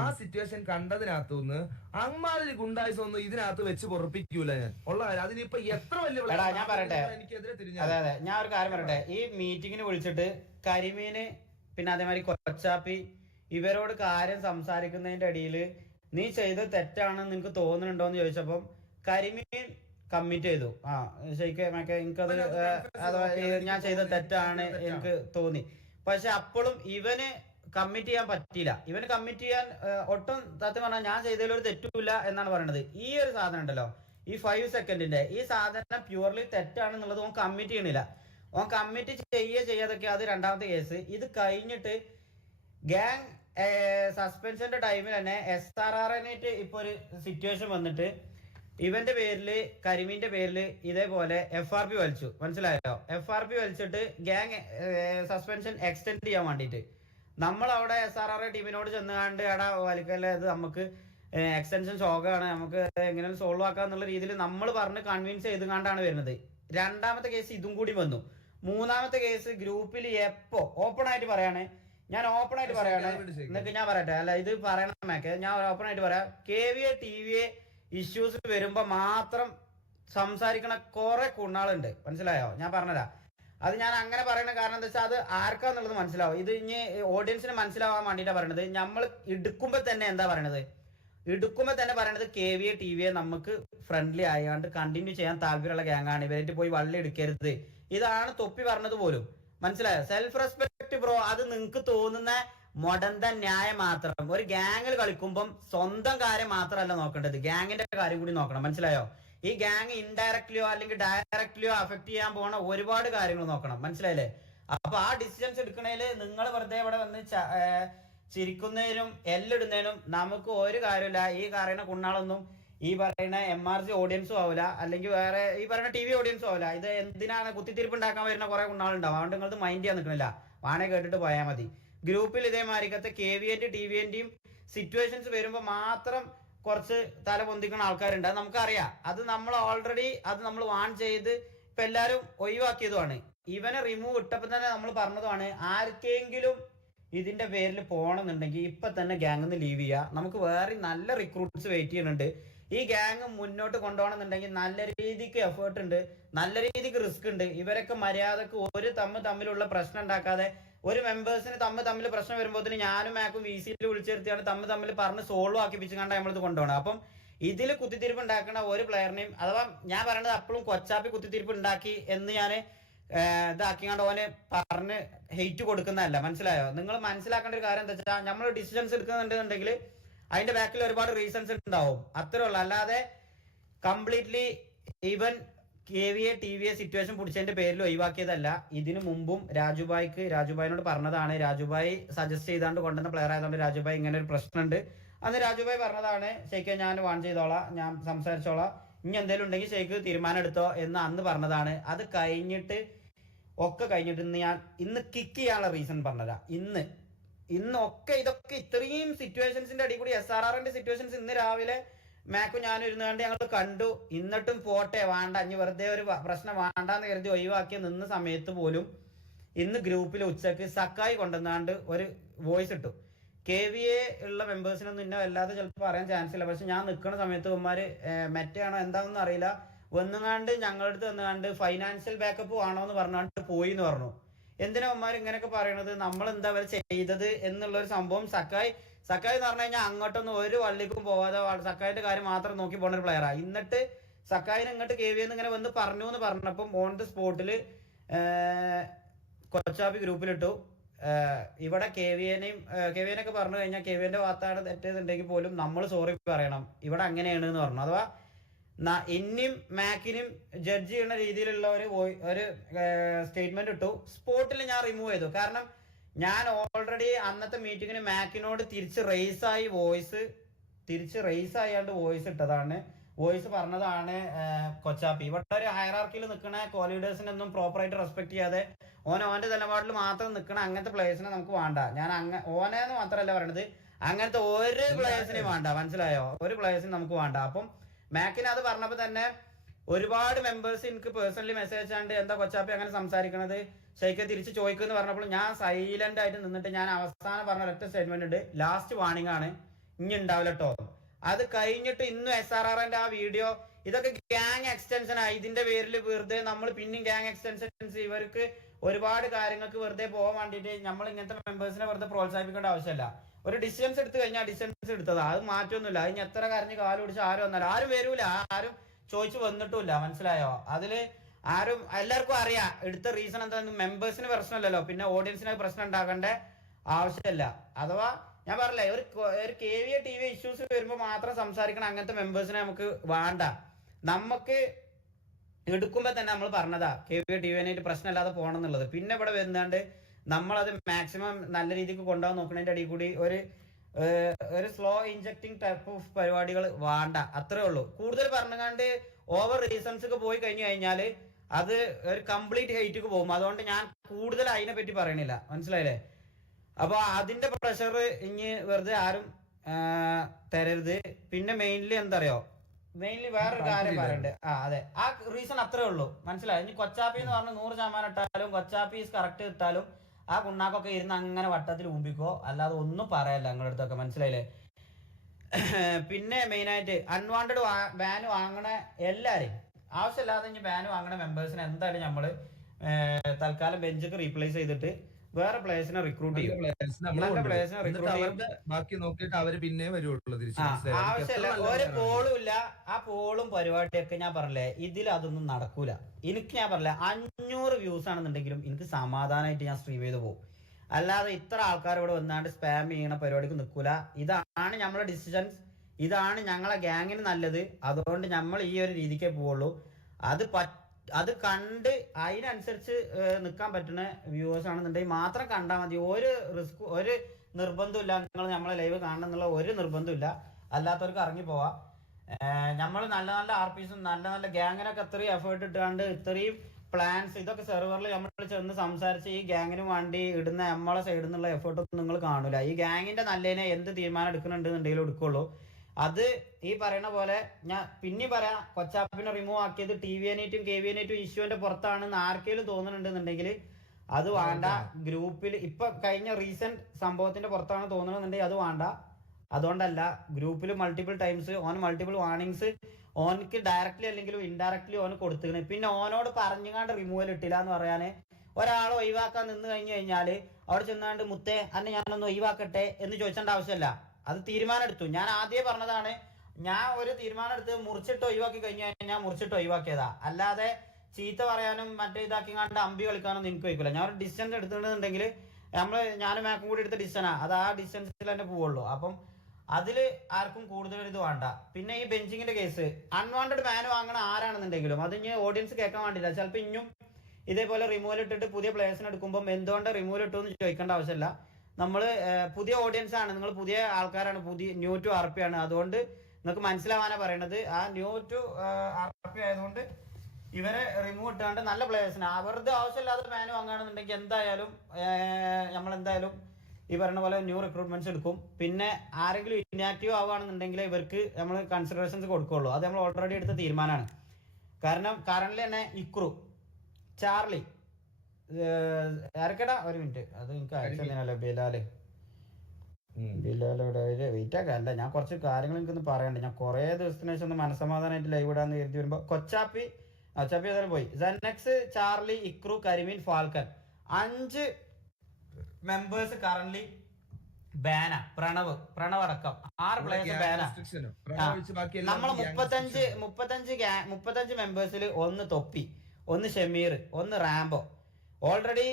ആ സിറ്റുവേഷൻ കണ്ടതിനകത്തുനിന്ന് അമ്മാതിരി ഗുണ്ടായിസം ഒന്നും ഇതിനകത്ത് വെച്ച് പൊറപ്പിക്കൂല. ഞാൻ ഉള്ള കാര്യം അതിനിപ്പോ എത്ര വലിയ ഞാൻ പറയട്ടെ, അതെ ഞാൻ ഒരു കാര്യം പറയട്ടെ. ഈ മീറ്റിങ്ങിന് വിളിച്ചിട്ട് കരിമീന് പിന്നെ അതേമാതിരി കൊച്ചാപ്പി ഇവരോട് കാര്യം സംസാരിക്കുന്നതിന്റെ അടിയിൽ നീ ചെയ്ത് തെറ്റാണെന്ന് നിനക്ക് തോന്നുന്നുണ്ടോന്ന് ചോദിച്ചപ്പം കമ്മിറ്റ് ചെയ്തു. ശരിക്കും എനിക്കത് അഥവാ ഞാൻ ചെയ്ത തെറ്റാണ് എനിക്ക് തോന്നി. പക്ഷെ അപ്പോഴും ഇവന് കമ്മിറ്റ് ചെയ്യാൻ പറ്റിയില്ല. ഇവന് കമ്മിറ്റ് ചെയ്യാൻ ഒട്ടും സത്യം പറഞ്ഞാൽ ഞാൻ ചെയ്തതിൽ ഒരു തെറ്റുമില്ല എന്നാണ് പറയുന്നത്. ഈ ഒരു സാധനം ഉണ്ടല്ലോ, ഈ 5 സെക്കൻഡിന്റെ ഈ സാധനം പ്യൂർലി തെറ്റാണെന്നുള്ളത് ഓൻ കമ്മിറ്റ് ചെയ്യണില്ല. ഓൻ കമ്മിറ്റ് ചെയ്യാതൊക്കെ അത് രണ്ടാമത്തെ കേസ്. ഇത് കഴിഞ്ഞിട്ട് ഗ്യാങ് സസ്പെൻഷന്റെ ടൈമിൽ തന്നെ SRRനായിട്ട് ഇപ്പൊ ഒരു സിറ്റുവേഷൻ വന്നിട്ട് ഇവന്റെ പേരില് കരിമീന്റെ പേരില് ഇതേപോലെ FRP വലിച്ചു. മനസ്സിലായോ? FRP വലിച്ചിട്ട് ഗ്യാങ് സസ്പെൻഷൻ എക്സ്റ്റെൻഡ് ചെയ്യാൻ വേണ്ടിയിട്ട് നമ്മളവിടെ SRR ടീമിനോട് ചെന്നുകാണ്ട് എടാ വലിക്കല്ലേ, ഇത് നമുക്ക് എക്സ്റ്റൻഷൻ ശോകമാണ്, നമുക്ക് എങ്ങനെയും സോൾവ് ആക്കാം എന്നുള്ള രീതിയിൽ നമ്മൾ പറഞ്ഞ് കൺവിൻസ് ചെയ്ത് കണ്ടാണ് വരുന്നത്. രണ്ടാമത്തെ കേസ് ഇതും കൂടി വന്നു. മൂന്നാമത്തെ കേസ് ഗ്രൂപ്പിൽ എപ്പോ ഓപ്പൺ ആയിട്ട് പറയാണ്, ഞാൻ ഓപ്പൺ ആയിട്ട് പറയാണ് എന്നൊക്കെ ഞാൻ പറയട്ടെ, അല്ല ഇത് പറയണമൊക്കെ ഞാൻ ഓപ്പൺ ആയിട്ട് പറയാം. KVA TVA ഇഷ്യൂസ് വരുമ്പോ മാത്രം സംസാരിക്കണ കുറെ കുണ്ണാളുണ്ട്. മനസ്സിലായോ? ഞാൻ പറഞ്ഞതാ. അത് ഞാൻ അങ്ങനെ പറയുന്ന കാരണം എന്താ വെച്ചാൽ അത് ആർക്കാന്നുള്ളത് മനസ്സിലാവും. ഇത് ഇനി ഓഡിയൻസിന് മനസ്സിലാവാൻ വേണ്ടിയിട്ടാണ് പറയണത്. നമ്മൾ എടുക്കുമ്പോ തന്നെ എന്താ പറയണത്, എടുക്കുമ്പോ തന്നെ പറയണത് KVA TVA നമുക്ക് ഫ്രണ്ട്ലി ആയാണ്ട് കണ്ടിന്യൂ ചെയ്യാൻ താല്പര്യമുള്ള ഗ്യാങ്ങാണ്, ഇവരായിട്ട് പോയി വള്ളി എടുക്കരുത്. ഇതാണ് തൊപ്പി പറഞ്ഞത് പോലും. മനസ്സിലായോ? സെൽഫ് റെസ്പെക്ട് ബ്രോ, അത് നിങ്ങൾക്ക് തോന്നുന്ന മൊടന്ത ന്യായം മാത്രം. ഒരു ഗ്യാങ്ങിൽ കളിക്കുമ്പം സ്വന്തം കാര്യം മാത്രമല്ല നോക്കേണ്ടത്, ഗ്യാങ്ങിന്റെ കാര്യം കൂടി നോക്കണം. മനസ്സിലായോ? ഈ ഗ്യാങ് ഇൻഡയറക്ട്ലിയോ അല്ലെങ്കിൽ ഡയറക്ട്ലിയോ അഫക്ട് ചെയ്യാൻ പോണ ഒരുപാട് കാര്യങ്ങൾ നോക്കണം. മനസ്സിലായില്ലേ? അപ്പൊ ആ ഡിസിഷൻസ് എടുക്കണേല് നിങ്ങൾ വെറുതെ ഇവിടെ വന്ന് ചിരിക്കുന്നതിനും എല്ലിടുന്നതിനും നമുക്ക് ഒരു കാര്യമില്ല. ഈ പറയുന്ന കുണ്ണാളൊന്നും ഈ പറയുന്ന MRG ഓഡിയൻസും ആവില്ല, അല്ലെങ്കിൽ വേറെ ഈ പറയുന്ന TV ഓഡിയൻസും ആവില്ല. ഇത് എന്തിനാണ് കുത്തിത്തിരിപ്പ് ഉണ്ടാക്കാൻ വരുന്ന കുറെ കുണ്ണാളുണ്ടാവും. അതുകൊണ്ട് നിങ്ങൾക്ക് മൈൻഡ് ചെയ്യാൻ നിൽക്കുന്നില്ല, വാണേ കേട്ടിട്ട് പോയാൽ മതി. ഗ്രൂപ്പിൽ ഇതേമാതിരിക്കത്തെ KVAന്റെയും TVAന്റെയും സിറ്റുവേഷൻസ് വരുമ്പോൾ മാത്രം കുറച്ച് തല പൊന്തിക്കുന്ന ആൾക്കാരുണ്ട്. അത് നമുക്കറിയാം. അത് നമ്മൾ ഓൾറെഡി നമ്മൾ വാൺ ചെയ്ത് ഇപ്പൊ എല്ലാരും ഒഴിവാക്കിയതുമാണ്. ഇവനെ റിമൂവ് ഇട്ടപ്പോൾ തന്നെ നമ്മൾ പറഞ്ഞതുമാണ്, ആർക്കെങ്കിലും ഇതിന്റെ പേരിൽ പോകണമെന്നുണ്ടെങ്കിൽ ഇപ്പൊ തന്നെ ഗ്യാങ്ങിൽ നിന്ന് ലീവ് ചെയ്യുക. നമുക്ക് വേറെ നല്ല റിക്രൂട്ട്സ് വെയിറ്റ് ചെയ്യുന്നുണ്ട്. ഈ ഗ്യാങ് മുന്നോട്ട് കൊണ്ടുപോകണമെന്നുണ്ടെങ്കിൽ നല്ല രീതിക്ക് എഫേർട്ട് ഉണ്ട്, നല്ല രീതിക്ക് റിസ്ക് ഉണ്ട്. ഇവരൊക്കെ മര്യാദക്ക് ഒരു തമ്മിലുള്ള പ്രശ്നം ഉണ്ടാക്കാതെ, ഒരു മെമ്പേഴ്സിന് തമ്മിൽ പ്രശ്നം വരുമ്പോൾ ഞാനും മാക്കും VCയിൽ വിളിച്ചെടുത്തിയാണ് തമ്മിൽ പറഞ്ഞ് സോൾവ് ആക്കിപ്പിച്ചുകൊണ്ടാണ് നമ്മളിത് കൊണ്ടുപോകണം. അപ്പം ഇതിൽ കുത്തിത്തിരിപ്പ് ഉണ്ടാക്കുന്ന ഒരു പ്ലെയറിനെയും, അഥവാ ഞാൻ പറയുന്നത് അപ്പോഴും കൊച്ചാപ്പി കുത്തിത്തിരിപ്പ് ഉണ്ടാക്കി എന്ന് ഞാൻ ഇതാക്കിയാണ്ട് ഓന് പറഞ്ഞ് ഹെയ്റ്റ് കൊടുക്കുന്നതല്ല. മനസ്സിലായോ? നിങ്ങൾ മനസ്സിലാക്കേണ്ട ഒരു കാര്യം എന്താ വെച്ചാൽ, നമ്മൾ ഡിസിഷൻസ് എടുക്കുന്നുണ്ടെന്നുണ്ടെങ്കിൽ അതിന്റെ ബാക്കിൽ ഒരുപാട് റീസൺസ് ഉണ്ടാവും, അത്രേ ഉള്ളൂ. അല്ലാതെ completely even KVA TVA situation പിടിച്ചതിന്റെ പേരിൽ ഒഴിവാക്കിയതല്ല. ഇതിനു മുമ്പും രാജുഭായിനോട് പറഞ്ഞതാണ്, രാജുഭായി സജസ്റ്റ് ചെയ്താണ്ട് കൊണ്ടുവന്ന പ്ലെയർ ആയതുകൊണ്ട് രാജുഭായി ഇങ്ങനെ ഒരു പ്രശ്നമുണ്ട്, അന്ന് രാജുഭായി പറഞ്ഞതാണ് ഷെയ്ഖെ ഞാൻ വാൺ ചെയ്തോളാം, ഞാൻ സംസാരിച്ചോളാം, ഇനി എന്തെങ്കിലും ഉണ്ടെങ്കിൽ ഷെയ്ഖ് തീരുമാനം എടുത്തോ എന്ന് അന്ന് പറഞ്ഞതാണ്. അത് കഴിഞ്ഞിട്ട് ഇന്ന് കിക്ക് ചെയ്യാനുള്ള റീസൺ പറഞ്ഞതാ. ഇന്നൊക്കെ ഇതൊക്കെ ഇത്രയും സിറ്റുവേഷൻസിന്റെ അടി കൂടി SRRന്റെ സിറ്റുവേഷൻസ് ഇന്ന് രാവിലെ മാക്കും ഞാനും ഇരുന്നുകൊണ്ട് ഞങ്ങൾ കണ്ടു. എന്നിട്ടും പോട്ടെ, വേണ്ട, ഇനി വെറുതെ ഒരു പ്രശ്നം വേണ്ടാന്ന് കരുതി ഒഴിവാക്കിയ നിന്ന സമയത്ത് പോലും ഇന്ന് ഗ്രൂപ്പിൽ ഉച്ചക്ക് സക്കായി കൊണ്ടുവന്നാണ്ട് ഒരു വോയിസ് ഇട്ടു. KVA ഉള്ള മെമ്പേഴ്സിനൊന്നും ഇന്ന വല്ലാതെ ചിലപ്പോൾ പറയാൻ ചാൻസ് ഇല്ല. പക്ഷെ ഞാൻ നിൽക്കുന്ന സമയത്ത് ഉമ്മാര് മെറ്റയാണോ എന്താണെന്ന് അറിയില്ല, വന്നുകാണ്ട് ഞങ്ങളുടെ അടുത്ത് വന്നുകാണ്ട് ഫൈനാൻഷ്യൽ ബാക്കപ്പ് ആണോ എന്ന് പറഞ്ഞാണ്ട് പോയി എന്ന് പറഞ്ഞു. എന്തിനാ ഉമ്മാർ ഇങ്ങനെയൊക്കെ പറയണത്, നമ്മൾ എന്താ അവർ ചെയ്തത് എന്നുള്ളൊരു സംഭവം. സക്കായി എന്ന് പറഞ്ഞു കഴിഞ്ഞാൽ അങ്ങോട്ടൊന്നും ഒരു വള്ളിക്കും പോവാതെ സക്കായിന്റെ കാര്യം മാത്രം നോക്കി പോകുന്ന ഒരു പ്ലെയറാണ്. എന്നിട്ട് സക്കായിന് ഇങ്ങോട്ട് KVA ഇങ്ങനെ വന്ന് പറഞ്ഞു എന്ന് പറഞ്ഞപ്പം ഓൺ ദി സ്പോട്ടില് കൊച്ചാപ്പി ഗ്രൂപ്പിലിട്ടു, ഇവിടെ KVAനൊക്കെ പറഞ്ഞു കഴിഞ്ഞാൽ KVAന്റെ ഭാഗത്താണ് തെറ്റെന്നുണ്ടെങ്കിൽ പോലും നമ്മൾ സോറി പറയണം, ഇവിടെ അങ്ങനെയാണ് എന്ന് പറഞ്ഞു. അഥവാ ഇനിയും മാക്കിനും ജഡ്ജ് ചെയ്യുന്ന രീതിയിലുള്ള ഒരു സ്റ്റേറ്റ്മെന്റ് ഇട്ടു. സ്പോട്ടിൽ ഞാൻ റിമൂവ് ചെയ്തു. കാരണം ഞാൻ ഓൾറെഡി അന്നത്തെ മീറ്റിങ്ങിന് മാക്കിനോട് തിരിച്ച് റേസ് ആയാണ്ട് വോയിസ് ഇട്ടതാണ്. വോയിസ് പറഞ്ഞതാണ് കൊച്ചാപ്പി, ഇവിടെ ഒരു ഹയറാർക്കിയിൽ നിൽക്കുന്ന കോലീഡേഴ്സിനൊന്നും പ്രോപ്പറായിട്ട് റെസ്പെക്ട് ചെയ്യാതെ ഓന്റെ നിലപാടിൽ മാത്രം നിൽക്കണ അങ്ങനത്തെ പ്ലേയേഴ്സിനെ നമുക്ക് വേണ്ട. ഞാൻ ഓനെന്ന് മാത്രമല്ല പറയണത്, അങ്ങനത്തെ ഒരു പ്ലേയേഴ്സിനെയും വേണ്ട. മനസ്സിലായോ? ഒരു പ്ലേയേഴ്സിനും നമുക്ക് വേണ്ട. അപ്പം മാക്കിന് അത് പറഞ്ഞപ്പോൾ തന്നെ ഒരുപാട് മെമ്പേഴ്സ് എനിക്ക് പേഴ്സണലി മെസ്സേജ് അയച്ചാണ്ട് എന്താ കൊച്ചാപ്പി അങ്ങനെ സംസാരിക്കണത്, ഷെയ്ഖ് തിരിച്ച് ചോദിക്കുമെന്ന് പറഞ്ഞപ്പോൾ ഞാൻ സൈലന്റ് ആയിട്ട് നിന്നിട്ട് ഞാൻ അവസാനം പറഞ്ഞ ഒരൊറ്റ സ്റ്റേറ്റ്മെന്റ് ഉണ്ട്, ലാസ്റ്റ് വാണിംഗ് ആണ്, ഇനി ഉണ്ടാവില്ല കേട്ടോ. അത് കഴിഞ്ഞിട്ട് ഇന്നും SRRന്റെ ആ വീഡിയോ, ഇതൊക്കെ ഗ്യാങ് എക്സ്റ്റൻഷൻ ആയി. ഇതിന്റെ പേരിൽ വെറുതെ നമ്മൾ പിന്നെയും ഗ്യാങ് എക്സ്റ്റൻഷൻസ്, ഇവർക്ക് ഒരുപാട് കാര്യങ്ങൾക്ക് വെറുതെ പോകാൻ വേണ്ടിയിട്ട് നമ്മൾ ഇങ്ങനത്തെ മെമ്പേഴ്സിനെ വെറുതെ പ്രോത്സാഹിപ്പിക്കേണ്ട ആവശ്യമില്ല. ഒരു ഡിസിഷൻസ് എടുത്തു കഴിഞ്ഞാൽ ഡിസിഷൻസ് എടുത്തതാ, അത് മാറ്റമൊന്നുമില്ല. അതിന് എത്ര കരഞ്ഞ് കാല് പിടിച്ച് ആരും വന്നാലും ആരും വരൂല, ആരും ചോദിച്ചു വന്നിട്ടുമില്ല, മനസ്സിലായോ? അതില് ആരും എല്ലാവർക്കും അറിയാം എടുത്ത റീസൺ എന്താ. മെമ്പേഴ്സിന് പ്രശ്നമല്ലല്ലോ, പിന്നെ ഓഡിയൻസിന് പ്രശ്നം ഉണ്ടാക്കേണ്ട ആവശ്യമില്ല. അഥവാ ഞാൻ പറഞ്ഞില്ലേ, ഒരു KVA TV ഇഷ്യൂസ് വരുമ്പോൾ മാത്രം സംസാരിക്കണം അങ്ങനത്തെ മെമ്പേഴ്സിനെ നമുക്ക് വേണ്ട. നമുക്ക് എടുക്കുമ്പോൾ തന്നെ നമ്മൾ പറഞ്ഞതാ KVA TV ആയിട്ട് പ്രശ്നമില്ലാതെ പോകണം എന്നുള്ളത്. പിന്നെ ഇവിടെ വരുന്നാണ്ട് നമ്മളത് മാക്സിമം നല്ല രീതിക്ക് കൊണ്ടുപോകാൻ നോക്കുന്നതിന്റെ അടിയിൽ കൂടി ഒരു സ്ലോ ഇൻജക്റ്റിംഗ് ടൈപ്പ് ഓഫ് പരിപാടികൾ വേണ്ട, അത്രേ ഉള്ളൂ. കൂടുതൽ പറഞ്ഞുകൊണ്ട് ഓവർ റീസൺസ് ഒക്കെ പോയി കഴിഞ്ഞു കഴിഞ്ഞാൽ അത് ഒരു കംപ്ലീറ്റ് ഹെയ്റ്റിക്ക് പോകും. അതുകൊണ്ട് ഞാൻ കൂടുതൽ അതിനെ പറ്റി പറയണില്ല, മനസ്സിലായില്ലേ? അപ്പൊ അതിന്റെ പ്രഷർ ഇനി വെറുതെ ആരും തരരുത്. പിന്നെ മെയിൻലി എന്തറിയോ, മെയിൻലി വേറൊരു കാര്യം പറയണ്ടേ. അതെ, ആ റീസൺ അത്രേ ഉള്ളൂ, മനസ്സിലായി? ഇനി കൊച്ചാപ്പി എന്ന് പറഞ്ഞ് 100% ഇട്ടാലും കൊച്ചാപ്പീസ് കറക്റ്റ് ഇട്ടാലും ആ കുണ്ണാക്കൊക്കെ ഇരുന്ന് അങ്ങനെ വട്ടത്തിൽ ഊമ്പിക്കോ, അല്ലാതെ ഒന്നും പറയല്ല നിങ്ങളുടെ അടുത്തൊക്കെ, മനസ്സിലായില്ലേ? പിന്നെ മെയിനായിട്ട് അൺവാണ്ടഡ് ബാൻ വാങ്ങണ എല്ലാരെയും ആവശ്യമില്ലാതെ ഇനി ബാൻ വാങ്ങണ മെമ്പേഴ്സിനെ എന്തായാലും നമ്മള് തൽക്കാലം ബെഞ്ചൊക്കെ റീപ്ലേസ് ചെയ്തിട്ട് വേറെ പ്ലേയേഴ്സിനെ റിക്രൂട്ട് ചെയ്യും. ബാക്കി നോക്കിയിട്ട് അവര് പിന്നെ വരുള്ളൂ. ആവശ്യമില്ല, ഒരു പോളും ഇല്ല. ആ പോളും പരിപാടിയൊക്കെ ഞാൻ പറഞ്ഞില്ലേ, ഇതിൽ അതൊന്നും നടക്കൂല. എനിക്ക് ഞാൻ പറഞ്ഞില്ല, 500 വ്യൂസ് ആണെന്നുണ്ടെങ്കിലും എനിക്ക് സമാധാനമായിട്ട് ഞാൻ സ്ട്രീം ചെയ്ത് പോകും. അല്ലാതെ ഇത്ര ആൾക്കാർ ഇവിടെ വന്നാണ്ട് സ്പാം ചെയ്യണ പരിപാടിക്ക് നിൽക്കൂല. ഇതാണ് നമ്മളെ ഡിസിഷൻസ്, ഇതാണ് ഞങ്ങളെ ഗ്യാങ്ങിന് നല്ലത്. അതുകൊണ്ട് നമ്മൾ ഈ ഒരു രീതിക്കേ പോവുള്ളൂ. അത് കണ്ട് അതിനനുസരിച്ച് നിൽക്കാൻ പറ്റുന്ന വ്യൂവേഴ്സ് ആണെന്നുണ്ടെങ്കിൽ മാത്രം കണ്ടാൽ മതി. ഒരു നിർബന്ധമില്ല നിങ്ങൾ നമ്മളെ ലൈവ് കാണണം എന്നുള്ള ഒരു നിർബന്ധമില്ല. അല്ലാത്തവർക്ക് ഇറങ്ങി പോവാം. നമ്മൾ നല്ല നല്ല RPസും നല്ല നല്ല ഗ്യാങ്ങിനൊക്കെ ഇത്രയും എഫേർട്ട് ഇട്ടാണ്ട് ഇത്രയും പ്ലാൻസ് ഇതൊക്കെ സെർവറിൽ നമ്മൾ ചെന്ന് സംസാരിച്ച് ഈ ഗ്യാങ്ങിന് വേണ്ടി ഇടുന്ന നമ്മളെ സൈഡിൽ നിന്നുള്ള എഫേർട്ടൊന്നും നിങ്ങൾ കാണൂല. ഈ ഗ്യാങ്ങിന്റെ നല്ലതിനെ എന്ത് തീരുമാനം എടുക്കുന്നുണ്ടെന്നുണ്ടെങ്കിലും എടുക്കുള്ളൂ. അത് ഈ പറയുന്ന പോലെ ഞാൻ പിന്നെ പറയാം, കൊച്ചാപ്പിനെ റിമൂവ് ആക്കിയത് TVNAറ്റും KVNAറ്റും ഇഷ്യൂവിന്റെ പുറത്താണെന്ന് ആർക്കെങ്കിലും തോന്നുന്നുണ്ടെന്നുണ്ടെങ്കിൽ അത് വേണ്ട. ഗ്രൂപ്പിൽ ഇപ്പൊ കഴിഞ്ഞ റീസെന്റ് സംഭവത്തിന്റെ പുറത്താണ് തോന്നുന്നുണ്ടെങ്കിൽ അത് വേണ്ട. അതുകൊണ്ടല്ല, ഗ്രൂപ്പിൽ മൾട്ടിപ്പിൾ ടൈംസ് മൾട്ടിപ്പിൾ വാർണിങ്സ് ഓനക്ക് ഡയറക്ട്ലി അല്ലെങ്കിലും ഇൻഡയറക്ട്ലി ഓന് കൊടുത്തിരുന്നു. പിന്നെ ഓനോട് പറഞ്ഞുകൊണ്ട് റിമൂവൽ ഇട്ടില്ല എന്ന് പറയാന് ഒരാളെ ഒഴിവാക്കാൻ നിന്ന് കഴിഞ്ഞു കഴിഞ്ഞാല് അവിടെ ചെന്നാണ്ട് മുത്തേ അന്നെ ഞാനൊന്ന് ഒഴിവാക്കട്ടെ എന്ന് ചോദിക്കേണ്ട ആവശ്യമില്ല. അത് തീരുമാനം എടുത്തു. ഞാൻ ആദ്യമേ പറഞ്ഞതാണ്, ഞാൻ ഒരു തീരുമാനം എടുത്ത് മുറിച്ചിട്ട് ഒഴിവാക്കി കഴിഞ്ഞു കഴിഞ്ഞാൽ മുറിച്ചിട്ട് ഒഴിവാക്കിയതാ. അല്ലാതെ ചീത്ത പറയാനും മറ്റേ ഇതാക്കി കണ്ട് അമ്പി കളിക്കാനൊന്നും എനിക്ക് വയ്ക്കില്ല. ഞാൻ ഒരു ഡിസ്റ്റൻസ് എടുത്തിട്ടുണ്ടെങ്കിൽ ഞാനും മാക്കും കൂടി എടുത്ത ഡിസ്റ്റൻസാ, അത് ആ ഡിസ്റ്റൻസിൽ തന്നെ പോവുള്ളൂ. അപ്പം അതില് ആർക്കും കൂടുതൽ ഇത് വേണ്ട. പിന്നെ ഈ ബെഞ്ചിങ്ങിന്റെ കേസ്, അൺവാണ്ടഡ് ബാൻ വാങ്ങണ ആരാണെന്നുണ്ടെങ്കിലും അത് ഇനി ഓഡിയൻസ് കേൾക്കാൻ വേണ്ടില്ല. ചിലപ്പോൾ ഇനിയും ഇതേപോലെ റിമൂവൽ ഇട്ടിട്ട് പുതിയ പ്ലേയേഴ്സിനെ എടുക്കുമ്പോൾ എന്തുകൊണ്ട് റിമൂവൽ ഇട്ടു എന്ന് ചോദിക്കേണ്ട ആവശ്യമില്ല. നമ്മൾ പുതിയ ഓഡിയൻസ് ആണ്, നിങ്ങൾ പുതിയ ആൾക്കാരാണ്, ന്യൂ ടു RP ആണ്. അതുകൊണ്ട് നിങ്ങൾക്ക് മനസ്സിലാവാനാ പറയണത്. ആ ന്യൂ ടു RP ആയതുകൊണ്ട് ഇവരെ റിമൂവ് ഇട്ടാണ്ട് നല്ല പ്ലേയേഴ്സിന് അവരുടെ ആവശ്യമില്ലാതെ ബാൻ വാങ്ങുകയാണെന്നുണ്ടെങ്കിൽ എന്തായാലും നമ്മളെന്തായാലും ഈ പറയുന്ന പോലെ ന്യൂ റിക്രൂട്ട്മെന്റ്സ് എടുക്കും. പിന്നെ ആരെങ്കിലും ഇനാക്റ്റീവ് ആവുകയാണെന്നുണ്ടെങ്കിൽ ഇവർക്ക് നമ്മൾ കൺസിഡറേഷൻസ് കൊടുക്കുള്ളൂ. അത് നമ്മൾ ഓൾറെഡി എടുത്ത തീരുമാനമാണ്. കാരണം കറന്റ് തന്നെ ഇക്രു, ചാർലി, ആരൊക്കെടാ ഒരു മിനിറ്റ്, അത് എനിക്ക് അയച്ചതിനല്ലോ ബിലാലോടെ വെയിറ്റ് ആക്കാം. അല്ല, ഞാൻ കുറച്ച് കാര്യങ്ങൾ എനിക്കൊന്ന് പറയണ്ട. ഞാൻ കുറെ ദിവസത്തിന് ശേഷം ഒന്ന് മനസ്സമാധാനമായിട്ട് ലൈവ് ഇടാന്ന് കരുതി വരുമ്പോ കൊച്ചാപ്പി ഏതായാലും പോയി. സെനെക്സ്, ചാർലി, ഇക്രു, കരിമീൻ, ഫാൽക്കൻ 5 മെമ്പേഴ്സ് കറന്റ് ബാന. പ്രണവ് അടക്കം 6 പ്ലേയേഴ്സ് ബാന. നമ്മള് 35 മെമ്പേഴ്സിൽ 1 തൊപ്പി, 1 ഷമീർ, 1 റാംബോ. ഓൾറെഡി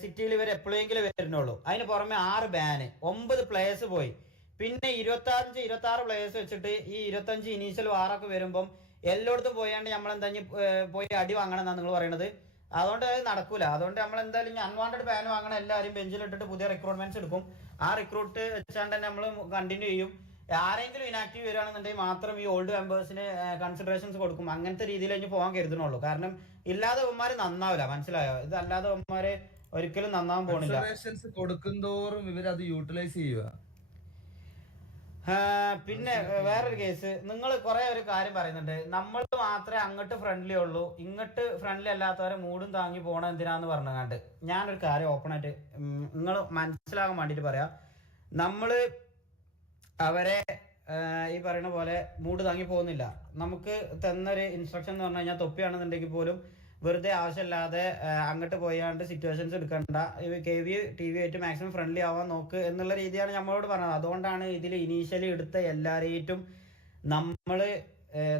സിറ്റിയിൽ ഇവർ എപ്പോഴെങ്കിലും വരുന്നുള്ളൂ. അതിന് പുറമെ 6 ബാന്, 9 പ്ലേയേഴ്സ് പോയി. പിന്നെ 25-26 പ്ലേയേഴ്സ് വെച്ചിട്ട് ഈ 25 ഇനീഷ്യൽ വാറൊക്കെ വരുമ്പം എല്ലായിടത്തും പോയാണ്ട് നമ്മളെന്താ പോയി അടി വാങ്ങണം എന്നാണ് നിങ്ങൾ പറയണത്. അതുകൊണ്ട് അത് നടക്കൂല. അതുകൊണ്ട് നമ്മൾ എന്തായാലും അൺവാണ്ടഡ് ബാൻ വാങ്ങണം. എല്ലാവരും ബെഞ്ചിലിട്ടിട്ട് പുതിയ റിക്രൂട്ട്മെന്റ്സ് എടുക്കും. ആ റിക്രൂട്ട് വെച്ചാണ്ട് തന്നെ നമ്മൾ കണ്ടിന്യൂ ചെയ്യും. ആരെങ്കിലും ഇനാക്റ്റീവ് വരികയാണെന്നുണ്ടെങ്കിൽ മാത്രം ഈ ഓൾഡ് മെമ്പേഴ്സിന് കൺസിഡറേഷൻസ് കൊടുക്കും. അങ്ങനത്തെ രീതിയിൽ കഴിഞ്ഞ് പോകാൻ കരുതണുള്ളൂ. കാരണം ഇല്ലാതെ അവന്മാര് നന്നാവില്ല, മനസ്സിലായോ? ഇത് അല്ലാതെ അവന്മാര് ഒരിക്കലും നന്നാവാൻ പോണില്ല. കൊടുക്കുന്തോറും ഇവരത് യൂട്ടിലൈസ് ചെയ്യുക. പിന്നെ വേറൊരു കേസ്, നിങ്ങൾ കുറെ ഒരു കാര്യം പറയുന്നുണ്ട്, നമ്മൾ മാത്രമേ അങ്ങോട്ട് ഫ്രണ്ട്ലി ഉള്ളൂ, ഇങ്ങോട്ട് ഫ്രണ്ട്ലി അല്ലാത്തവരെ മൂടും താങ്ങി പോകണം എന്തിനാന്ന് പറഞ്ഞാണ്ട്. ഞാനൊരു കാര്യം ഓപ്പണായിട്ട് നിങ്ങൾ മനസ്സിലാകാൻ വേണ്ടിയിട്ട് പറയാം. നമ്മള് അവരെ ഈ പറയുന്ന പോലെ മൂട് താങ്ങി പോകുന്നില്ല. നമുക്ക് തന്നൊരു ഇൻസ്ട്രക്ഷൻ എന്ന് പറഞ്ഞു കഴിഞ്ഞാൽ തൊപ്പിയാണെന്നുണ്ടെങ്കിൽ പോലും വെറുതെ ആവശ്യമില്ലാതെ അങ്ങോട്ട് പോയാണ്ട് സിറ്റുവേഷൻസ് എടുക്കണ്ട, KVA TV ആയിട്ട് മാക്സിമം ഫ്രണ്ട്ലി ആവാൻ നോക്ക് എന്നുള്ള രീതിയാണ് നമ്മളോട് പറഞ്ഞത്. അതുകൊണ്ടാണ് ഇതിൽ ഇനീഷ്യലി എടുത്ത എല്ലാവരെയും നമ്മൾ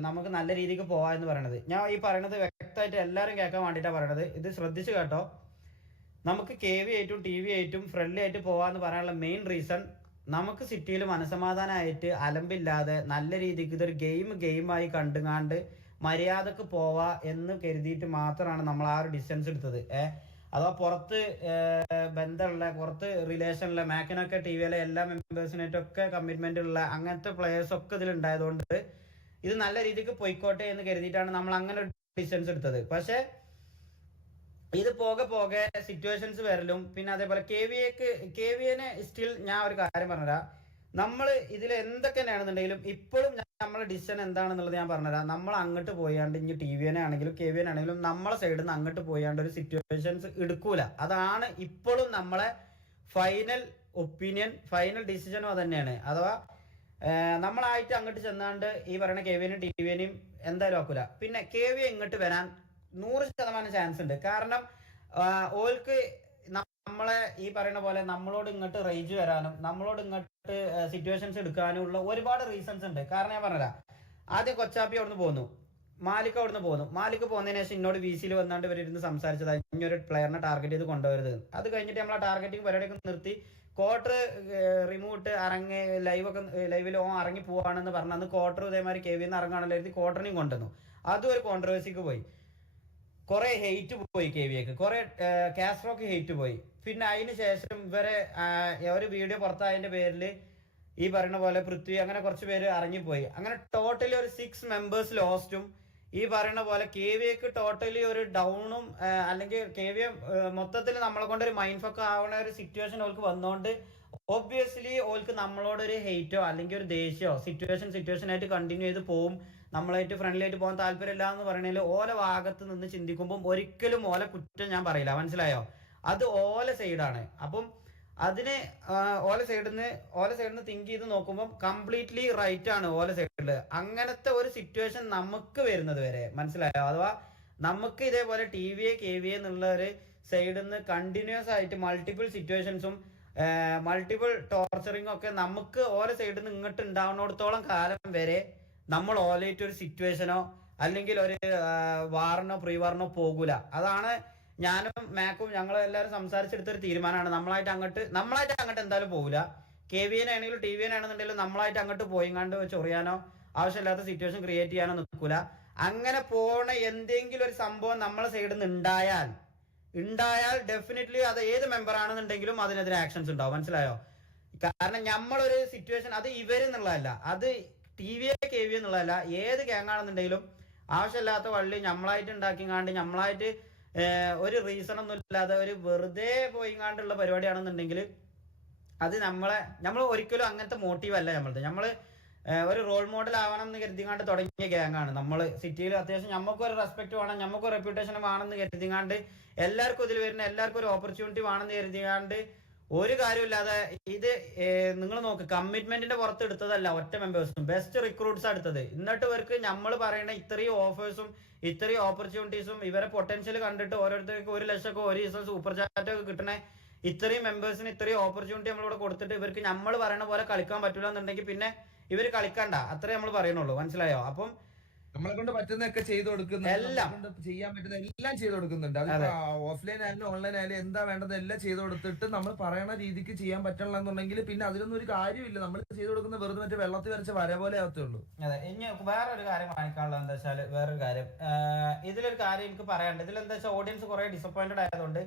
നമുക്ക് നല്ല രീതിക്ക് പോവാ എന്ന് പറയണത്. ഞാൻ ഈ പറയണത് വ്യക്തമായിട്ട് എല്ലാവരും കേൾക്കാൻ വേണ്ടിയിട്ടാണ് പറയണത്. ഇത് ശ്രദ്ധിച്ച് കേട്ടോ. നമുക്ക് KV ആയിട്ടും TV ആയിട്ടും ഫ്രണ്ട്ലി ആയിട്ട് പോവാന്ന് പറയാനുള്ള മെയിൻ റീസൺ, നമുക്ക് സിറ്റിയിൽ മനസമാധാനമായിട്ട് അലമ്പില്ലാതെ നല്ല രീതിക്ക് ഇതൊരു ഗെയിമായി കണ്ടുങ്ങാണ്ട് മര്യാദക്ക് പോവാ എന്ന് കരുതിയിട്ട് മാത്രമാണ് നമ്മൾ ആ ഒരു ഡിസ്റ്റൻസ് എടുത്തത്. അഥവാ പുറത്ത് ബന്ധമുള്ള, പുറത്ത് റിലേഷനുള്ള, മാക്കിനൊക്കെ TVയിലെ എല്ലാ മെമ്പേഴ്സിനായിട്ടൊക്കെ കമ്മിറ്റ്മെന്റ് ഉള്ള അങ്ങനത്തെ പ്ലേയേഴ്സ് ഒക്കെ ഇതിലുണ്ടായതുകൊണ്ട് ഇത് നല്ല രീതിക്ക് പൊയ്ക്കോട്ടെ എന്ന് കരുതിയിട്ടാണ് നമ്മൾ അങ്ങനെ ഒരു ഡിസ്റ്റൻസ് എടുത്തത്. പക്ഷെ ഇത് പോകെ സിറ്റുവേഷൻസ് വരലും പിന്നെ അതേപോലെ KVനെ സ്റ്റിൽ ഞാൻ ഒരു കാര്യം പറഞ്ഞുതരാം. നമ്മൾ ഇതിൽ എന്തൊക്കെ തന്നെയാണെന്നുണ്ടെങ്കിലും ഇപ്പോഴും നമ്മളെ ഡിസിഷൻ എന്താണെന്നുള്ളത് ഞാൻ പറഞ്ഞുതരാം. നമ്മൾ അങ്ങോട്ട് പോയാണ്ട് ഇനി TVനെ ആണെങ്കിലും KVനെ ആണെങ്കിലും നമ്മളെ സൈഡിൽ നിന്ന് അങ്ങോട്ട് പോയാണ്ട് ഒരു സിറ്റുവേഷൻസ് എടുക്കൂല. അതാണ് ഇപ്പോഴും നമ്മളെ ഫൈനൽ ഒപ്പീനിയൻ, ഫൈനൽ ഡിസിഷനും അത് തന്നെയാണ്. അഥവാ നമ്മളായിട്ട് അങ്ങോട്ട് ചെന്നാണ്ട് ഈ പറയുന്ന KVനെയും TVനെയും എന്തായാലും ആക്കൂല. പിന്നെ KV ഇങ്ങോട്ട് വരാൻ 100% ചാൻസ് ഉണ്ട്. കാരണം ഓൾക്ക് നമ്മളെ ഈ പറയുന്ന പോലെ നമ്മളോട് ഇങ്ങോട്ട് റേജ് വരാനും നമ്മളോട് ഇങ്ങോട്ട് സിറ്റുവേഷൻസ് എടുക്കാനും ഉള്ള ഒരുപാട് റീസൺസ് ഉണ്ട്. കാരണം ഞാൻ പറഞ്ഞുതരാം. ആദ്യം കൊച്ചാപ്പി അവിടുന്ന് പോന്നു, മാലിക് അവിടുന്ന് പോന്നു. മാലിക് പോകുന്നതിന് ശേഷം എന്നോട് VCയിൽ വന്നാണ്ട് ഇവരിരുന്ന് സംസാരിച്ചതായി ഇനിയൊരു പ്ലെയറിനെ ടാർഗറ്റ് ചെയ്ത് കൊണ്ടുവരുത്. അത് കഴിഞ്ഞിട്ട് നമ്മൾ ആ ടാർഗറ്റിംഗ് പരിപാടിയൊക്കെ നിർത്തി ക്വാർട്ടർ റിമൂവ് ഇട്ട് ഇറങ്ങി ലൈവിൽ ഇറങ്ങി പോവാണെന്ന് പറഞ്ഞ് അന്ന് ക്വാർട്ടർ ഇതേമാതിരി KVന്ന് ഇറങ്ങാണല്ലോ എഴുതി ക്വാർട്ടറിനെയും കൊണ്ടുവന്നു. അതും ഒരു കോൺട്രവേഴ്സിക്ക് പോയി. കുറെ ഹെയ്റ്റ് പോയി KVക്ക്, കുറെ കാസ്ട്രോക്ക് ഹെയ്റ്റ് പോയി. പിന്നെ അതിന് ശേഷം ഇവരെ ഒരു വീഡിയോ പുറത്തായതിന്റെ പേരിൽ ഈ പറയുന്ന പോലെ പൃഥ്വി അങ്ങനെ കുറച്ച് പേര് ഇറങ്ങിപ്പോയി. അങ്ങനെ ടോട്ടലി ഒരു 6 മെമ്പേഴ്സ് ലോസ്റ്റും ഈ പറയുന്ന പോലെ KVക്ക് ടോട്ടലി ഒരു ഡൗണും അല്ലെങ്കിൽ KV മൊത്തത്തിൽ നമ്മളെ കൊണ്ട് ഒരു മൈൻഡ് ഫക്ക് ആവുന്ന ഒരു സിറ്റുവേഷൻ ഓൾക്ക് വന്നുകൊണ്ട് ഒബ്വിയസ്ലി ഓൾക്ക് നമ്മളോടൊരു ഹെയ്റ്റോ അല്ലെങ്കിൽ ഒരു ദേഷ്യമോ സിറ്റുവേഷൻ ആയിട്ട് കണ്ടിന്യൂ ചെയ്ത് പോവും. നമ്മളായിട്ട് ഫ്രണ്ട്ലി ആയിട്ട് പോകാൻ താല്പര്യമില്ല എന്ന് പറയണേൽ ഓല ഭാഗത്ത് നിന്ന് ചിന്തിക്കുമ്പോൾ ഒരിക്കലും ഓല കുറ്റം ഞാൻ പറയില്ല. മനസ്സിലായോ? അത് ഓല സൈഡാണ്. അപ്പം അതിന് ഓല സൈഡിൽ നിന്ന് തിങ്ക് ചെയ്ത് നോക്കുമ്പോൾ കംപ്ലീറ്റ്ലി റൈറ്റ് ആണ് ഓല സൈഡിൽ. അങ്ങനത്തെ ഒരു സിറ്റുവേഷൻ നമുക്ക് വരുന്നത് വരെ, മനസ്സിലായോ? അഥവാ നമുക്ക് ഇതേപോലെ KVA എന്നുള്ള ഒരു സൈഡിൽ നിന്ന് കണ്ടിന്യൂസ് ആയിട്ട് മൾട്ടിപ്പിൾ സിറ്റുവേഷൻസും മൾട്ടിപ്പിൾ ടോർച്ചറിങ്ങും ഒക്കെ നമുക്ക് ഓല സൈഡിൽ നിന്ന് ഇങ്ങോട്ട് ഉണ്ടാവുന്നിടത്തോളം കാലം വരെ നമ്മൾ ഓലായിട്ട് ഒരു സിറ്റുവേഷനോ അല്ലെങ്കിൽ ഒരു വാറിനോ പ്രീ വാറിനോ പോകൂല. അതാണ് ഞാനും മാക്കും ഞങ്ങൾ എല്ലാവരും സംസാരിച്ചെടുത്തൊരു തീരുമാനമാണ്. നമ്മളായിട്ട് അങ്ങോട്ട് എന്തായാലും പോകില്ല. KVനെ ആണെങ്കിലും TVനെ ആണെന്നുണ്ടെങ്കിലും നമ്മളായിട്ട് അങ്ങോട്ട് പോയിങ്ങാണ്ട് ചൊറിയാനോ ആവശ്യമില്ലാത്ത സിറ്റുവേഷൻ ക്രിയേറ്റ് ചെയ്യാനോ നിൽക്കൂല. അങ്ങനെ പോണ എന്തെങ്കിലും ഒരു സംഭവം നമ്മളെ സൈഡിൽ നിന്ന് ഉണ്ടായാൽ ഡെഫിനറ്റ്ലി അത് ഏത് മെമ്പർ ആണെന്നുണ്ടെങ്കിലും അതിനെതിരെ ആക്ഷൻസ് ഉണ്ടാവും. മനസ്സിലായോ? കാരണം നമ്മളൊരു സിറ്റുവേഷൻ അത് ഇവരെന്നുള്ളതല്ല, അത് KV എന്നുള്ളതല്ല, ഏത് ഗ്യാങ് ആണെന്നുണ്ടെങ്കിലും ആവശ്യമില്ലാത്ത വള്ളി നമ്മളായിട്ട് ഉണ്ടാക്കിങ്ങാണ്ട് നമ്മളായിട്ട് ഒരു റീസൺ ഒന്നും ഇല്ലാതെ ഒരു വെറുതെ പോയിങ്ങാണ്ടുള്ള പരിപാടിയാണെന്നുണ്ടെങ്കിൽ അത് നമ്മൾ ഒരിക്കലും അങ്ങനത്തെ മോട്ടീവ് അല്ല നമ്മൾ ഒരു റോൾ മോഡൽ ആവണം എന്ന് കരുതിങ്ങാണ്ട് തുടങ്ങിയ ഗ്യാങ് ആണ്. നമ്മൾ സിറ്റിയിൽ അത്യാവശ്യം നമുക്കൊരു റെസ്പെക്ട് വേണം, നമുക്കൊരു റെപ്യൂട്ടേഷൻ വേണമെന്ന് കരുതിങ്ങാണ്ട് എല്ലാവർക്കും ഇതിൽ വരുന്ന എല്ലാവർക്കും ഒരു ഓപ്പർച്യൂണിറ്റി വേണമെന്ന് കരുതിങ്ങാണ്ട് ഒരു കാര്യമില്ലാതെ ഇത് നിങ്ങൾ നോക്ക്, കമ്മിറ്റ്മെന്റിന്റെ പുറത്ത് എടുത്തതല്ല ഒറ്റ മെമ്പേഴ്സും, ബെസ്റ്റ് റിക്രൂട്ട്സ് എടുത്തത്. എന്നിട്ട് ഇവർക്ക് നമ്മൾ പറയുന്ന ഇത്രയും ഓഫേഴ്സും ഇത്രയും ഓപ്പർച്യൂണിറ്റീസും ഇവരെ പൊട്ടൻഷ്യൽ കണ്ടിട്ട് ഓരോരുത്തർക്ക് 1 ലക്ഷമൊക്കെ ഒരു ദിവസം സൂപ്പർ ചാറ്റൊക്കെ കിട്ടണ ഇത്രയും മെമ്പേഴ്സിന് ഇത്രയും ഓപ്പർച്യൂണിറ്റി നമ്മളിവിടെ കൊടുത്തിട്ട് ഇവർക്ക് നമ്മൾ പറയുന്ന പോലെ കളിക്കാൻ പറ്റില്ല എന്നുണ്ടെങ്കിൽ പിന്നെ ഇവർ കളിക്കണ്ട, അത്രേ നമ്മൾ പറയുന്നുള്ളൂ. മനസ്സിലായോ? അപ്പം നമ്മളെ കൊണ്ട് പറ്റുന്നതൊക്കെ ചെയ്തു കൊടുക്കുന്നുണ്ട്, ചെയ്യാൻ പറ്റുന്ന എല്ലാം ചെയ്തു കൊടുക്കുന്നുണ്ട്. അത് ഓഫ്ലൈൻ ആയാലും ഓൺലൈൻ ആയാലും എന്താ വേണ്ടത് എല്ലാം ചെയ്തു കൊടുത്തിട്ട് നമ്മൾ പറയണ രീതിക്ക് ചെയ്യാൻ പറ്റണില്ല എന്നുണ്ടെങ്കിൽ പിന്നെ അതിലൊന്നും ഒരു കാര്യമില്ല. നമ്മൾ ചെയ്തു കൊടുക്കുന്ന വെറുതെ മറ്റേ വെള്ളത്തിൽ വരച്ച വര പോലെ ആവത്തുള്ളൂ. അതെ. ഇനി വേറൊരു കാര്യം കാണിക്കാനുള്ളത് എന്താ വെച്ചാൽ, വേറൊരു കാര്യം ഇതിലൊരു കാര്യം എനിക്ക് പറയാനുണ്ട്. ഇതിലെന്താ വെച്ചാൽ ഓഡിയൻസ് കുറെ ഡിസപ്പോയിന്റഡ് ആയതുകൊണ്ട്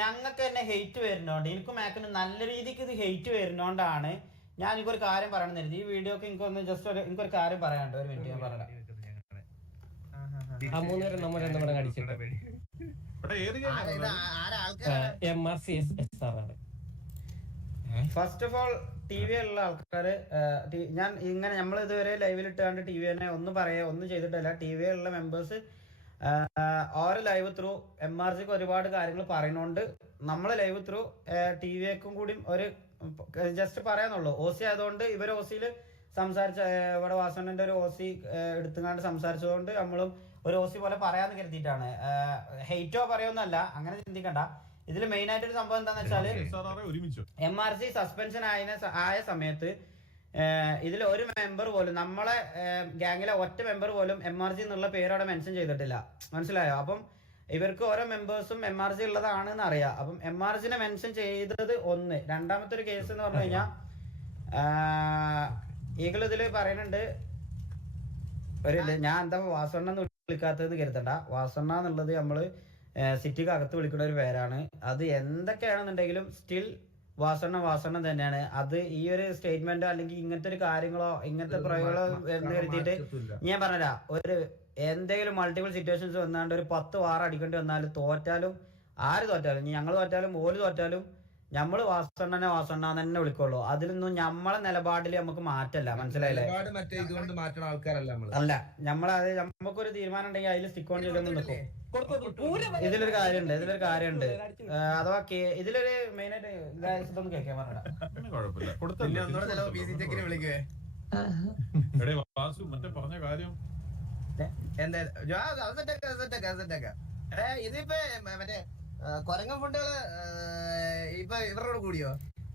ഞങ്ങൾക്ക് തന്നെ ഹെയ്റ്റ് വരുന്നോണ്ട്, എനിക്കും മാക്കിന് നല്ല രീതിക്ക് ഇത് ഹെയ്റ്റ് വരുന്നോണ്ടാണ് ഞാൻ എനിക്കൊരു കാര്യം പറയണമെന്ന്. ഈ വീഡിയോക്ക് എനിക്കൊരു കാര്യം പറയാനുണ്ട്. ഒരു മിനിറ്റ് ഞാൻ പറയാം. ഫസ്റ്റ് ഓഫ് ഓൾ TV ഉള്ള ആൾക്കാര് ഞാൻ ഇങ്ങനെ നമ്മൾ ഇതുവരെ ലൈവിൽ ഇട്ടാണ്ട് TVനെ ഒന്നും ചെയ്തിട്ടില്ല. TV ഉള്ള മെമ്പേഴ്സ് ഓരോ ലൈവ് ത്രൂ MRCക്ക് ഒരുപാട് കാര്യങ്ങൾ പറയുന്നുണ്ട്. നമ്മളെ ലൈവ് ത്രൂ TVക്കും കൂടി ഒരു ജസ്റ്റ് പറയാന്നുള്ളൂ. OC ആയതുകൊണ്ട് ഇവർ OCയിൽ സംസാരിച്ച ഇവിടെ വാസണ്ണന്റെ ഒരു OC എടുത്തുകൊണ്ട് സംസാരിച്ചതുകൊണ്ട് നമ്മളും ഒരു OC പോലെ പറയാന്ന് കരുതിയിട്ടാണ്. ഹെയ്റ്റോ പറയൊന്നല്ല, അങ്ങനെ ചിന്തിക്കണ്ട. ഇതിൽ മെയിൻ ആയിട്ടൊരു സംഭവം എന്താന്ന് വെച്ചാല് MRC സസ്പെൻഷൻ ആയ സമയത്ത് ഇതിൽ ഒരു മെമ്പർ പോലും നമ്മളെ ഗ്യാങ്ങിലെ ഒറ്റ മെമ്പർ പോലും MRG എന്നുള്ള പേര് അവിടെ മെൻഷൻ ചെയ്തിട്ടില്ല, മനസ്സിലായോ? അപ്പം ഇവർക്ക് ഓരോ മെമ്പേഴ്സും MRG ഉള്ളതാണെന്ന് അറിയാം. അപ്പം MRGനെ മെൻഷൻ ചെയ്തത് ഒന്ന്. രണ്ടാമത്തെ ഒരു കേസ് എന്ന് പറഞ്ഞു കഴിഞ്ഞാൽ ഈകൾ ഇതിൽ പറയുന്നുണ്ട് ഒരു ഞാൻ എന്താ വാസണ്ണ എന്ന് വിളിക്കാത്തതെന്ന് കരുതണ്ട. വാസണ്ണ എന്നുള്ളത് നമ്മള് സിറ്റിക്ക് അകത്ത് വിളിക്കുന്ന ഒരു പേരാണ്. അത് എന്തൊക്കെയാണെന്നുണ്ടെങ്കിലും സ്റ്റിൽ വാസണ്ണ തന്നെയാണ്. അത് ഈ ഒരു സ്റ്റേറ്റ്മെന്റോ അല്ലെങ്കിൽ ഇങ്ങനത്തെ ഒരു കാര്യങ്ങളോ ഇങ്ങനത്തെ പ്രയോഗങ്ങളോ എന്ന് കരുതിയിട്ട് ഞാൻ പറഞ്ഞുതരാ, ഒരു എന്തെങ്കിലും മൾട്ടിപ്പിൾ സിറ്റുവേഷൻസ് വന്നാണ്ട് ഒരു 10 വാറ അടിക്കേണ്ടി വന്നാലും തോറ്റാലും ആര് തോറ്റാലും ഞങ്ങൾ തോറ്റാലും ഓര് തോറ്റാലും നമ്മള് വാസണ്ണ തന്നെ വിളിക്കുള്ളൂ. അതിലൊന്നും നമ്മളെ നിലപാടിൽ നമുക്ക് മാറ്റല്ല, മനസ്സിലായില്ലേ? ഇതുകൊണ്ട് മാറ്റുന്ന ആൾക്കാരല്ല നമ്മള്. അല്ല, നമ്മളത് നമുക്കൊരു തീരുമാനം ഉണ്ടെങ്കിൽ അതിൽ സ്റ്റിക്ക് ഓൺ ചെയ്തൊന്നും നിൽക്കും. ഇതിലൊരു കാര്യമുണ്ട് അഥവാ ഇതിലൊരു മെയിൻ ആയിട്ട് ഇതൊന്നും കേൾക്കാൻ പറഞ്ഞ കാര്യം ഇതിപ്പോ മറ്റേ കൊരങ്ങൻ ഫുണ്ടുകള് ഇപ്പൊ ഇവരോട് കൂടിയോ?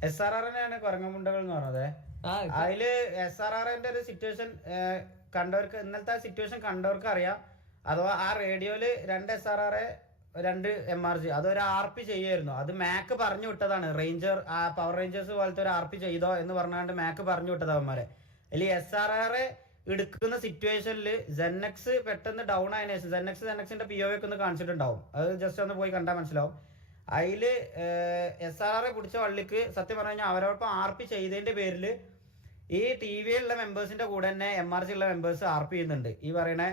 SRRനെയാണ് കൊരങ്ങമുണ്ടകൾ എന്ന് പറഞ്ഞത്. അതില് SRRന്റെ ഒരു സിറ്റുവേഷൻ കണ്ടവർക്ക്, ഇന്നലത്തെ ആ സിറ്റുവേഷൻ കണ്ടവർക്ക് അറിയാം. അഥവാ ആ റേഡിയോയില് 2 SRR 2 MRG അതൊരു RP ചെയ്യായിരുന്നു. അത് മാക്ക് പറഞ്ഞു വിട്ടതാണ്. റേഞ്ചർ പവർ റേഞ്ചേഴ്സ് പോലത്തെ ഒരു RP ചെയ്തോ എന്ന് പറഞ്ഞാണ്ട് മാക്ക് പറഞ്ഞു വിട്ടത് അവന്മാരെ. അതിൽ SRR എടുക്കുന്ന സിറ്റുവേഷനിൽ ZenX പെട്ടെന്ന് ഡൗൺ ആയതിനു ശേഷം ZenXന്റെ POV ഒക്കെ ഒന്ന് കാണിച്ചിട്ടുണ്ടാവും. അത് ജസ്റ്റ് ഒന്ന് പോയി കണ്ടാൽ മനസ്സിലാവും. അതില് SRR പിടിച്ച വള്ളിക്ക് സത്യം പറഞ്ഞു കഴിഞ്ഞാൽ അവരോടൊപ്പം RP ചെയ്തതിന്റെ പേരിൽ ഈ TVയിലുള്ള മെമ്പേഴ്സിന്റെ കൂടെ തന്നെ MRG ഉള്ള മെമ്പേഴ്സ് RP ചെയ്യുന്നുണ്ട്. ഈ പറയണ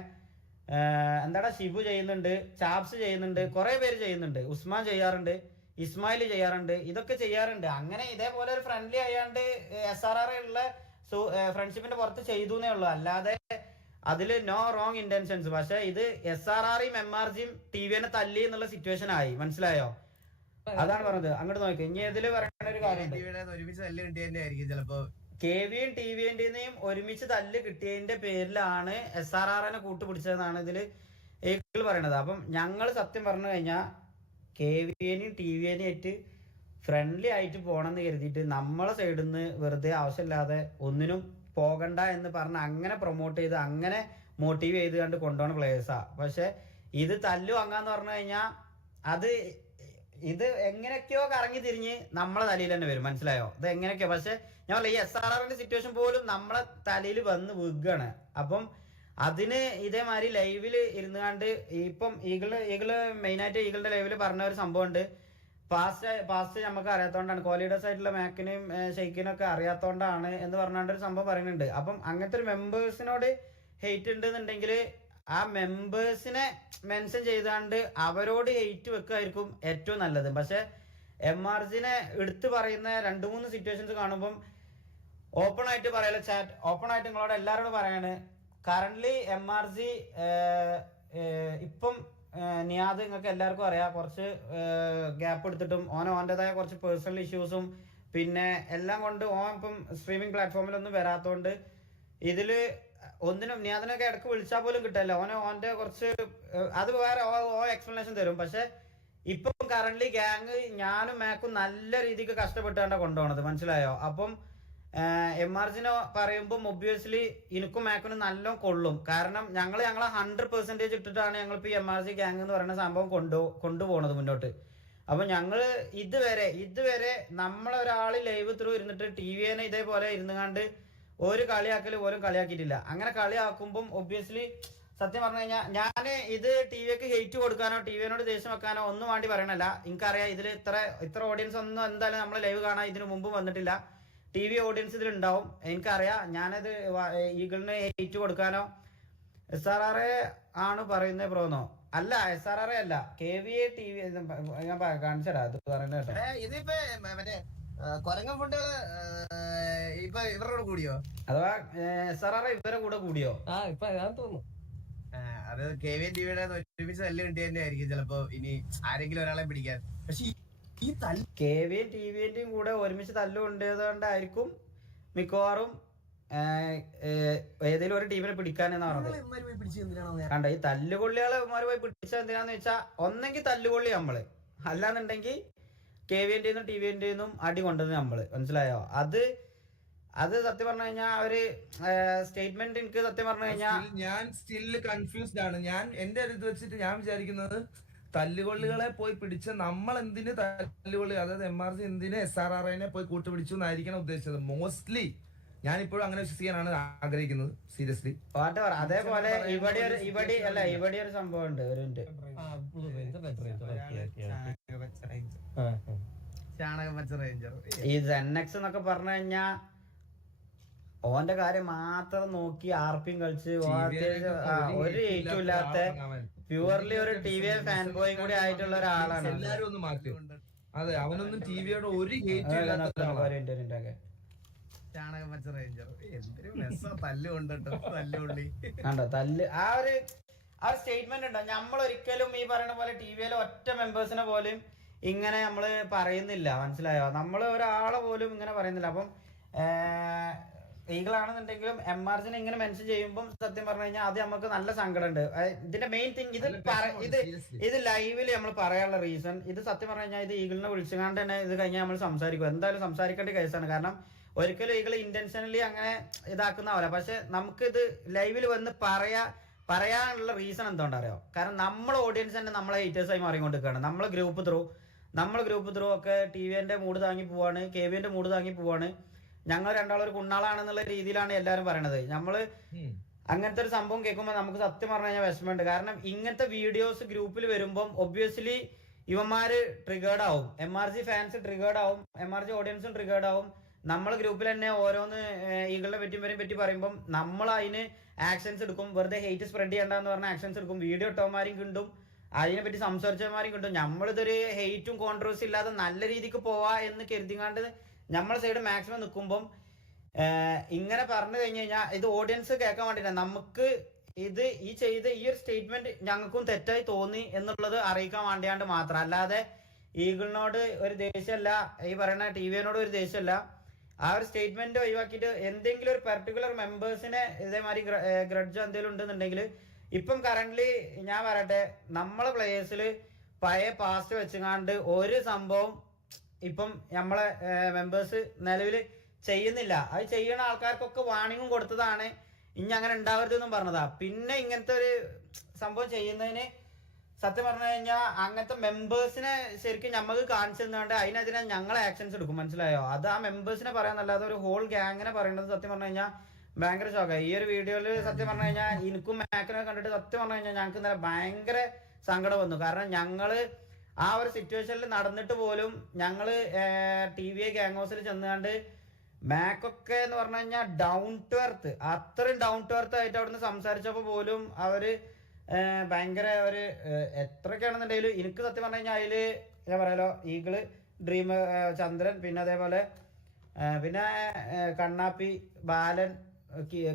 എന്താടാ ഷിബു ചെയ്യുന്നുണ്ട്, ചാപ്സ് ചെയ്യുന്നുണ്ട്, കുറെ പേര് ചെയ്യുന്നുണ്ട്, ഉസ്മാൻ ചെയ്യാറുണ്ട്, ഇസ്മായിൽ ചെയ്യാറുണ്ട്, ഇതൊക്കെ ചെയ്യാറുണ്ട്. അങ്ങനെ ഇതേപോലെ ഒരു ഫ്രണ്ട്ലി ആയാണ്ട് SRR ഉള്ള ഫ്രണ്ട്ഷിപ്പിന്റെ പുറത്ത് ചെയ്തു എന്നേ ഉള്ളൂ. അല്ലാതെ അതില് നോ റോങ് ഇന്റൻഷൻസ്. പക്ഷെ ഇത് SRRയും MRGയും TVനെ തല്ലി എന്നുള്ള സിറ്റുവേഷൻ ആയി, മനസ്സിലായോ? അതാണ് പറഞ്ഞത്. അങ്ങോട്ട് നോക്കി ഇനി ഇതില് പറയുന്ന ഒരു കാര്യം, KVയും TVന്റെയും ഒരുമിച്ച് തല്ല് കിട്ടിയതിന്റെ പേരിലാണ് SRRനെ കൂട്ടുപിടിച്ചതെന്നാണ് ഇതില് ഏക്കൾ പറയണത്. അപ്പം ഞങ്ങൾ സത്യം പറഞ്ഞു കഴിഞ്ഞാൽ KVനെയും TVനെയും ആയിട്ട് ഫ്രണ്ട്ലി ആയിട്ട് പോകണമെന്ന് കരുതിയിട്ട് നമ്മളെ സൈഡിൽ നിന്ന് വെറുതെ ആവശ്യമില്ലാതെ ഒന്നിനും പോകണ്ട എന്ന് പറഞ്ഞ് അങ്ങനെ പ്രൊമോട്ട് ചെയ്ത് അങ്ങനെ മോട്ടീവ് ചെയ്ത് കണ്ട് കൊണ്ടുപോകുന്ന പ്ലേയേഴ്സാ. പക്ഷെ ഇത് തല്ലു വാങ്ങാന്ന് പറഞ്ഞു കഴിഞ്ഞാൽ ഇത് എങ്ങനെയൊക്കെയോ കറങ്ങി തിരിഞ്ഞ് നമ്മളെ തലയിൽ തന്നെ വരും, മനസ്സിലായോ? ഇത് എങ്ങനെയൊക്കെയോ. പക്ഷെ ഞാൻ പറയാം, ഈ SRRന്റെ സിറ്റുവേഷൻ പോലും നമ്മളെ തലയിൽ വന്ന് വീഴുകയാണ്. അപ്പം അതിന് ഇതേമാതിരി ലൈവില് ഇരുന്നുകൊണ്ട് ഇപ്പം ഈകള് മെയിനായിട്ട് ഈകളുടെ ലൈവില് പറഞ്ഞ ഒരു സംഭവം ഉണ്ട്. പാസ്റ്റ് നമുക്ക് അറിയാത്തോണ്ടാണ്, കോലീഡേഴ്സ് ആയിട്ടുള്ള മാക്കിനെയും ഷെയ്ക്കിനും ഒക്കെ അറിയാത്തോണ്ടാണ് എന്ന് പറഞ്ഞാണ്ട് ഒരു സംഭവം പറയുന്നുണ്ട്. അപ്പം അങ്ങനത്തെ ഒരു മെമ്പേഴ്സിനോട് ഹെയ്റ്റ് ഉണ്ടെന്നുണ്ടെങ്കിൽ ആ മെമ്പേഴ്സിനെ മെൻഷൻ ചെയ്താണ്ട് അവരോട് ഹെയ്റ്റ് വെക്കായിരിക്കും ഏറ്റവും നല്ലത്. പക്ഷെ MRGനെ എടുത്തു പറയുന്ന 2-3 സിറ്റുവേഷൻസ് കാണുമ്പം ഓപ്പൺ ആയിട്ട് പറയല, ചാറ്റ് ഓപ്പൺ ആയിട്ട് നിങ്ങളോട് എല്ലാവരോടും പറയാണ്. കറന്റ്ലി MRG ഇപ്പം നിയാദ് നിങ്ങൾക്ക് എല്ലാവർക്കും അറിയാം, കുറച്ച് ഗ്യാപ്പ് എടുത്തിട്ടും ഓൻ്റെതായ കുറച്ച് പേഴ്സണൽ ഇഷ്യൂസും പിന്നെ എല്ലാം കൊണ്ട് ഇപ്പം സ്ട്രീമിംഗ് പ്ലാറ്റ്ഫോമിലൊന്നും വരാത്തോണ്ട് ഇതില് ഒന്നിനും നിയാദിനൊക്കെ ഇടക്ക് വിളിച്ചാൽ പോലും കിട്ടില്ല. ഓൻ്റെ കുറച്ച് അത് വേറെ എക്സ്പ്ലനേഷൻ തരും. പക്ഷെ ഇപ്പം കറന്റ്ലി ഗ്യാങ് ഞാനും മാക്കും നല്ല രീതിക്ക് കഷ്ടപ്പെട്ടാണ് കൊണ്ടുപോകണത്, മനസ്സിലായോ? അപ്പം MRGനെ പറയുമ്പോൾ ഒബ്വിയസ്ലി എനിക്കും മാക്കിനും നല്ല കൊള്ളും. കാരണം ഞങ്ങളെ 100% ഇട്ടിട്ടാണ് ഞങ്ങളിപ്പോൾ ഈ MRG ഗ്യാങ് എന്ന് പറയുന്ന സംഭവം കൊണ്ടുപോകണത് മുന്നോട്ട്. അപ്പൊ ഞങ്ങള് ഇതുവരെ നമ്മളൊരാൾ ലൈവ് ത്രൂ ഇരുന്നിട്ട് TVനെ ഇതേപോലെ ഇരുന്നുകൊണ്ട് ഒരു കളിയാക്കൽ പോലും കളിയാക്കിയിട്ടില്ല. അങ്ങനെ കളിയാക്കുമ്പം ഒബ്വിയസ്ലി സത്യം പറഞ്ഞു കഴിഞ്ഞാൽ ഞാൻ ഇത് TVക്ക് ഹെയ്റ്റ് കൊടുക്കാനോ TVനോട് ദേഷ്യം വെക്കാനോ ഒന്നും വേണ്ടി പറയണല്ല. എനിക്കറിയാം ഇതിൽ ഇത്ര ഓഡിയൻസ് ഒന്നും എന്തായാലും നമ്മളെ ലൈവ് കാണാൻ ഇതിനു മുമ്പ് വന്നിട്ടില്ല. TV ഓഡിയൻസ് ഇതിലുണ്ടാവും, എനിക്കറിയാം. ഞാനത് ഈഗിളിന് ഹെയ്റ്റ് കൊടുക്കാനോ SRR ആണ് പറയുന്നത് ബ്രോന്നോ അല്ല, SRR അല്ല, KVA TV ഞാൻ കാണിച്ചടാ അത് പറയുന്നത് കേട്ടോ. ഇതിപ്പോ മറ്റേ കൊരങ്ങൻ ഫുണ്ടുകള് ഇപ്പൊ ഇവരോട് കൂടിയോ? അഥവാ SRR ഇവരെ കൂടെ കൂടിയോ? ഇപ്പൊ ഞാൻ തോന്നുന്നു അത് KVN TVയുടെ ഒരുമിച്ച് തല്ല് കിട്ടിയതിന്റെ ആയിരിക്കും ചിലപ്പോ ഇനി ആരെങ്കിലും ഒരാളെ പിടിക്കാൻ. പക്ഷെ ഈ KVയും TVന്റെയും കൂടെ ഒരുമിച്ച് തല്ലുകൊണ്ടതുകൊണ്ടായിരിക്കും മിക്കവാറും ഏതെങ്കിലും ഒരു ടീമിനെ പിടിക്കാനെന്ന് പറഞ്ഞത്. കണ്ട ഈ തല്ലുകൊള്ളികളെ പോയി പിടിച്ചത് എന്തിനാന്ന് വെച്ചാൽ ഒന്നെങ്കിൽ തല്ലുകൊള്ളി നമ്മള്, അല്ലാന്നുണ്ടെങ്കിൽ KVന്റെന്നും TVന്റെന്നും അടി കൊണ്ടത് നമ്മള്, മനസ്സിലായോ? അത് സത്യം പറഞ്ഞു കഴിഞ്ഞാൽ ഒരു സ്റ്റേറ്റ്മെന്റ് എനിക്ക് സത്യം പറഞ്ഞു കഴിഞ്ഞാൽ ഞാൻ സ്റ്റിൽ കൺഫ്യൂസ്ഡ് ആണ്. ഞാൻ എന്റെ ഒരു ഇത് വെച്ചിട്ട് ഞാൻ വിചാരിക്കുന്നത് തല്ലുകൊള്ളികളെ പോയി പിടിച്ച നമ്മൾ എന്തിന് തല്ലുകൊള്ളി, അതായത് MRC എന്തിന് SRRനെ പോയി കൂട്ടുപിടിച്ചു എന്നായിരിക്കണം ഉദ്ദേശിച്ചത്. മോസ്റ്റ്ലി ഞാൻ ഇപ്പോഴും അങ്ങനെ വിശ്വസിക്കാനാണ് ആഗ്രഹിക്കുന്നത്. സീരിയസ്ലി അതേപോലെ ഇവിടെ ഒരു സംഭവം ഉണ്ട്. ഒരു മിനിറ്റ്. ഈ ZenX എന്നൊക്കെ പറഞ്ഞു കഴിഞ്ഞാ ഓന്റെ കാര്യം മാത്രം നോക്കി ആർപിയും കളിച്ച് ഒരു ഏറ്റവും ഇല്ലാത്ത പ്യുവർലി ഒരു TV ഫാൻ ബോയും കൂടി ആയിട്ടുള്ള ഒരാളാണ്. എല്ലാരും ഒന്ന് മാറ്റും. അതെ, അവനൊന്നും ടിവിയോട് ഒരു ഹേറ്റും ഇല്ലാത്ത കണ്ടോ തല്ല്. ആ ഒരു സ്റ്റേറ്റ്മെന്റ് ഉണ്ടോ? നമ്മളൊരിക്കലും ഈ പറയുന്ന പോലെ TVയിലെ ഒറ്റ മെമ്പേഴ്സിനെ പോലും ഇങ്ങനെ നമ്മള് പറയുന്നില്ല, മനസ്സിലായോ? നമ്മള് ഒരാളെ പോലും ഇങ്ങനെ പറയുന്നില്ല. അപ്പം ഈഗിളാണെന്നുണ്ടെങ്കിലും MRCനെ ഇങ്ങനെ മെൻഷൻ ചെയ്യുമ്പോൾ സത്യം പറഞ്ഞു കഴിഞ്ഞാൽ അത് നമുക്ക് നല്ല സങ്കടം ഉണ്ട്. ഇതിന്റെ മെയിൻ തിങ് ഇത് ലൈവില് നമ്മൾ പറയാനുള്ള റീസൺ, ഇത് സത്യം പറഞ്ഞു കഴിഞ്ഞാൽ ഇത് ഈഗിളിനെ വിളിച്ചുകൊണ്ട് തന്നെ ഇത് കഴിഞ്ഞാൽ നമ്മൾ സംസാരിക്കും. എന്തായാലും സംസാരിക്കേണ്ട കേസാണ്. കാരണം ഒരിക്കലും ഈഗിൾ ഇന്റൻഷനലി അങ്ങനെ ഇതാക്കുന്നവല്ല. പക്ഷെ നമുക്ക് ഇത് ലൈവിൽ വന്ന് പറയാനുള്ള റീസൺ എന്തുകൊണ്ടാ അറിയോ? കാരണം നമ്മളെ ഓഡിയൻസ് തന്നെ നമ്മളെ ഹേറ്റേഴ്സായി മാറിക്കൊണ്ടിരിക്കുകയാണ്. നമ്മളെ ഗ്രൂപ്പ് ത്രൂ ഒക്കെ TVന്റെ മൂഡ് താങ്ങി പോവാണ്, KVന്റെ മൂഡ് താങ്ങി പോവാണ്. ഞങ്ങൾ രണ്ടാളും ഒരു കുണ്ണാളാണെന്നുള്ള രീതിയിലാണ് എല്ലാവരും പറയണത്. നമ്മള് അങ്ങനത്തെ ഒരു സംഭവം കേൾക്കുമ്പോൾ നമുക്ക് സത്യം പറഞ്ഞു കഴിഞ്ഞാൽ വിഷമമുണ്ട്. കാരണം ഇങ്ങനത്തെ വീഡിയോസ് ഗ്രൂപ്പിൽ വരുമ്പം ഒബ്വിയസ്ലി ഇവന്മാര് ട്രിഗേർഡ് ആവും, MRC ഫാൻസ് ട്രിഗേർഡ് ആവും, MRC ഓഡിയൻസും ട്രിഗേർഡ് ആവും. നമ്മൾ ഗ്രൂപ്പിൽ തന്നെ ഓരോന്ന് ഈഗിളിനെ പറ്റി പറയുമ്പം നമ്മൾ അതിന് ആക്ഷൻസ് എടുക്കും. വെറുതെ ഹെയ്റ്റ് സ്പ്രെഡ് ചെയ്യണ്ടെന്ന് പറഞ്ഞ ആക്ഷൻസ് എടുക്കും. വീഡിയോ ഇട്ടവന്മാരും കിട്ടും, അതിനെപ്പറ്റി സംസാരിച്ചവന്മാരും കിട്ടും. നമ്മളിതൊരു ഹെയ്റ്റും കോൺട്രവേഴ്സി ഇല്ലാതെ നല്ല രീതിക്ക് പോവാ എന്ന് കരുതിങ്ങാണ്ട് നമ്മളെ സൈഡ് മാക്സിമം നിൽക്കുമ്പം ഇങ്ങനെ പറഞ്ഞു കഴിഞ്ഞു കഴിഞ്ഞാൽ ഇത് ഓഡിയൻസ് കേൾക്കാൻ വേണ്ടിയില്ല. നമുക്ക് ഇത് ഈ ഒരു സ്റ്റേറ്റ്മെന്റ് ഞങ്ങൾക്കും തെറ്റായി തോന്നി എന്നുള്ളത് അറിയിക്കാൻ വേണ്ടിയാണ്ട് മാത്രം. അല്ലാതെ ഈഗിളിനോട് ഒരു ദേഷ്യമല്ല, ഈ പറയുന്ന TVനോട് ഒരു ദേഷ്യമല്ല. ആ ഒരു സ്റ്റേറ്റ്മെന്റ് ഒഴിവാക്കിയിട്ട് എന്തെങ്കിലും ഒരു പെർട്ടിക്കുലർ മെമ്പേഴ്സിനെ ഇതേമാതിരി ഗ്രഡ്ജ് എന്തെങ്കിലും ഉണ്ടെന്നുണ്ടെങ്കിൽ ഇപ്പം കറന്റ്ലി ഞാൻ പറയട്ടെ, നമ്മളെ പ്ലേയേഴ്സിൽ പഴയ പാസ്റ്റ് വെച്ചുകാണ്ട് ഒരു സംഭവം ഇപ്പം നമ്മളെ മെമ്പേഴ്സ് നിലവിൽ ചെയ്യുന്നില്ല. അത് ചെയ്യുന്ന ആൾക്കാർക്കൊക്കെ വാണിങ്ങും കൊടുത്തതാണ്, ഇനി അങ്ങനെ ഉണ്ടാവരുതെന്നും പറഞ്ഞതാ. പിന്നെ ഇങ്ങനത്തെ ഒരു സംഭവം ചെയ്യുന്നതിന് സത്യം പറഞ്ഞു കഴിഞ്ഞാൽ അങ്ങനത്തെ മെമ്പേഴ്സിനെ ശരിക്കും നമുക്ക് കാണിച്ചു തന്നുകൊണ്ട് അതിനെതിരെ ഞങ്ങൾ ആക്ഷൻസ് എടുക്കും, മനസ്സിലായോ? അത് ആ മെമ്പേഴ്സിനെ പറയാന്നല്ലാതെ ഒരു ഹോൾ ഗ്യാങ്ങിനെ പറയുന്നത് സത്യം പറഞ്ഞു കഴിഞ്ഞാൽ ഭയങ്കര ഷോക്കായി. ഈ ഒരു വീഡിയോയിൽ സത്യം പറഞ്ഞു കഴിഞ്ഞാൽ എനിക്കും മാക്കിനെ കണ്ടിട്ട് സത്യം പറഞ്ഞു കഴിഞ്ഞാൽ ഞങ്ങൾക്ക് ഇന്നലെ ഭയങ്കര സങ്കടം വന്നു. കാരണം ഞങ്ങള് ആ ഒരു സിറ്റുവേഷനിൽ നടന്നിട്ട് പോലും ഞങ്ങള് TVA ഗ്യാങ് ഹൗസിൽ ചെന്നുകൊണ്ട് മാക്കൊക്കെ എന്ന് പറഞ്ഞു കഴിഞ്ഞാൽ ഡൗൺ ടു എർത്ത്, അത്രയും ഡൗൺ ടു എർത്ത് ആയിട്ട് അവിടുന്ന് സംസാരിച്ചപ്പോൾ പോലും അവര് ഭയങ്കര ഒരു എത്രയൊക്കെയാണെന്നുണ്ടെങ്കിലും എനിക്ക് സത്യം പറഞ്ഞു കഴിഞ്ഞാൽ അതില് ഞാൻ പറയാലോ ഈഗിള്, ഡ്രീം, ചന്ദ്രൻ, പിന്നെ അതേപോലെ പിന്നെ കണ്ണാപ്പി, ബാലൻ,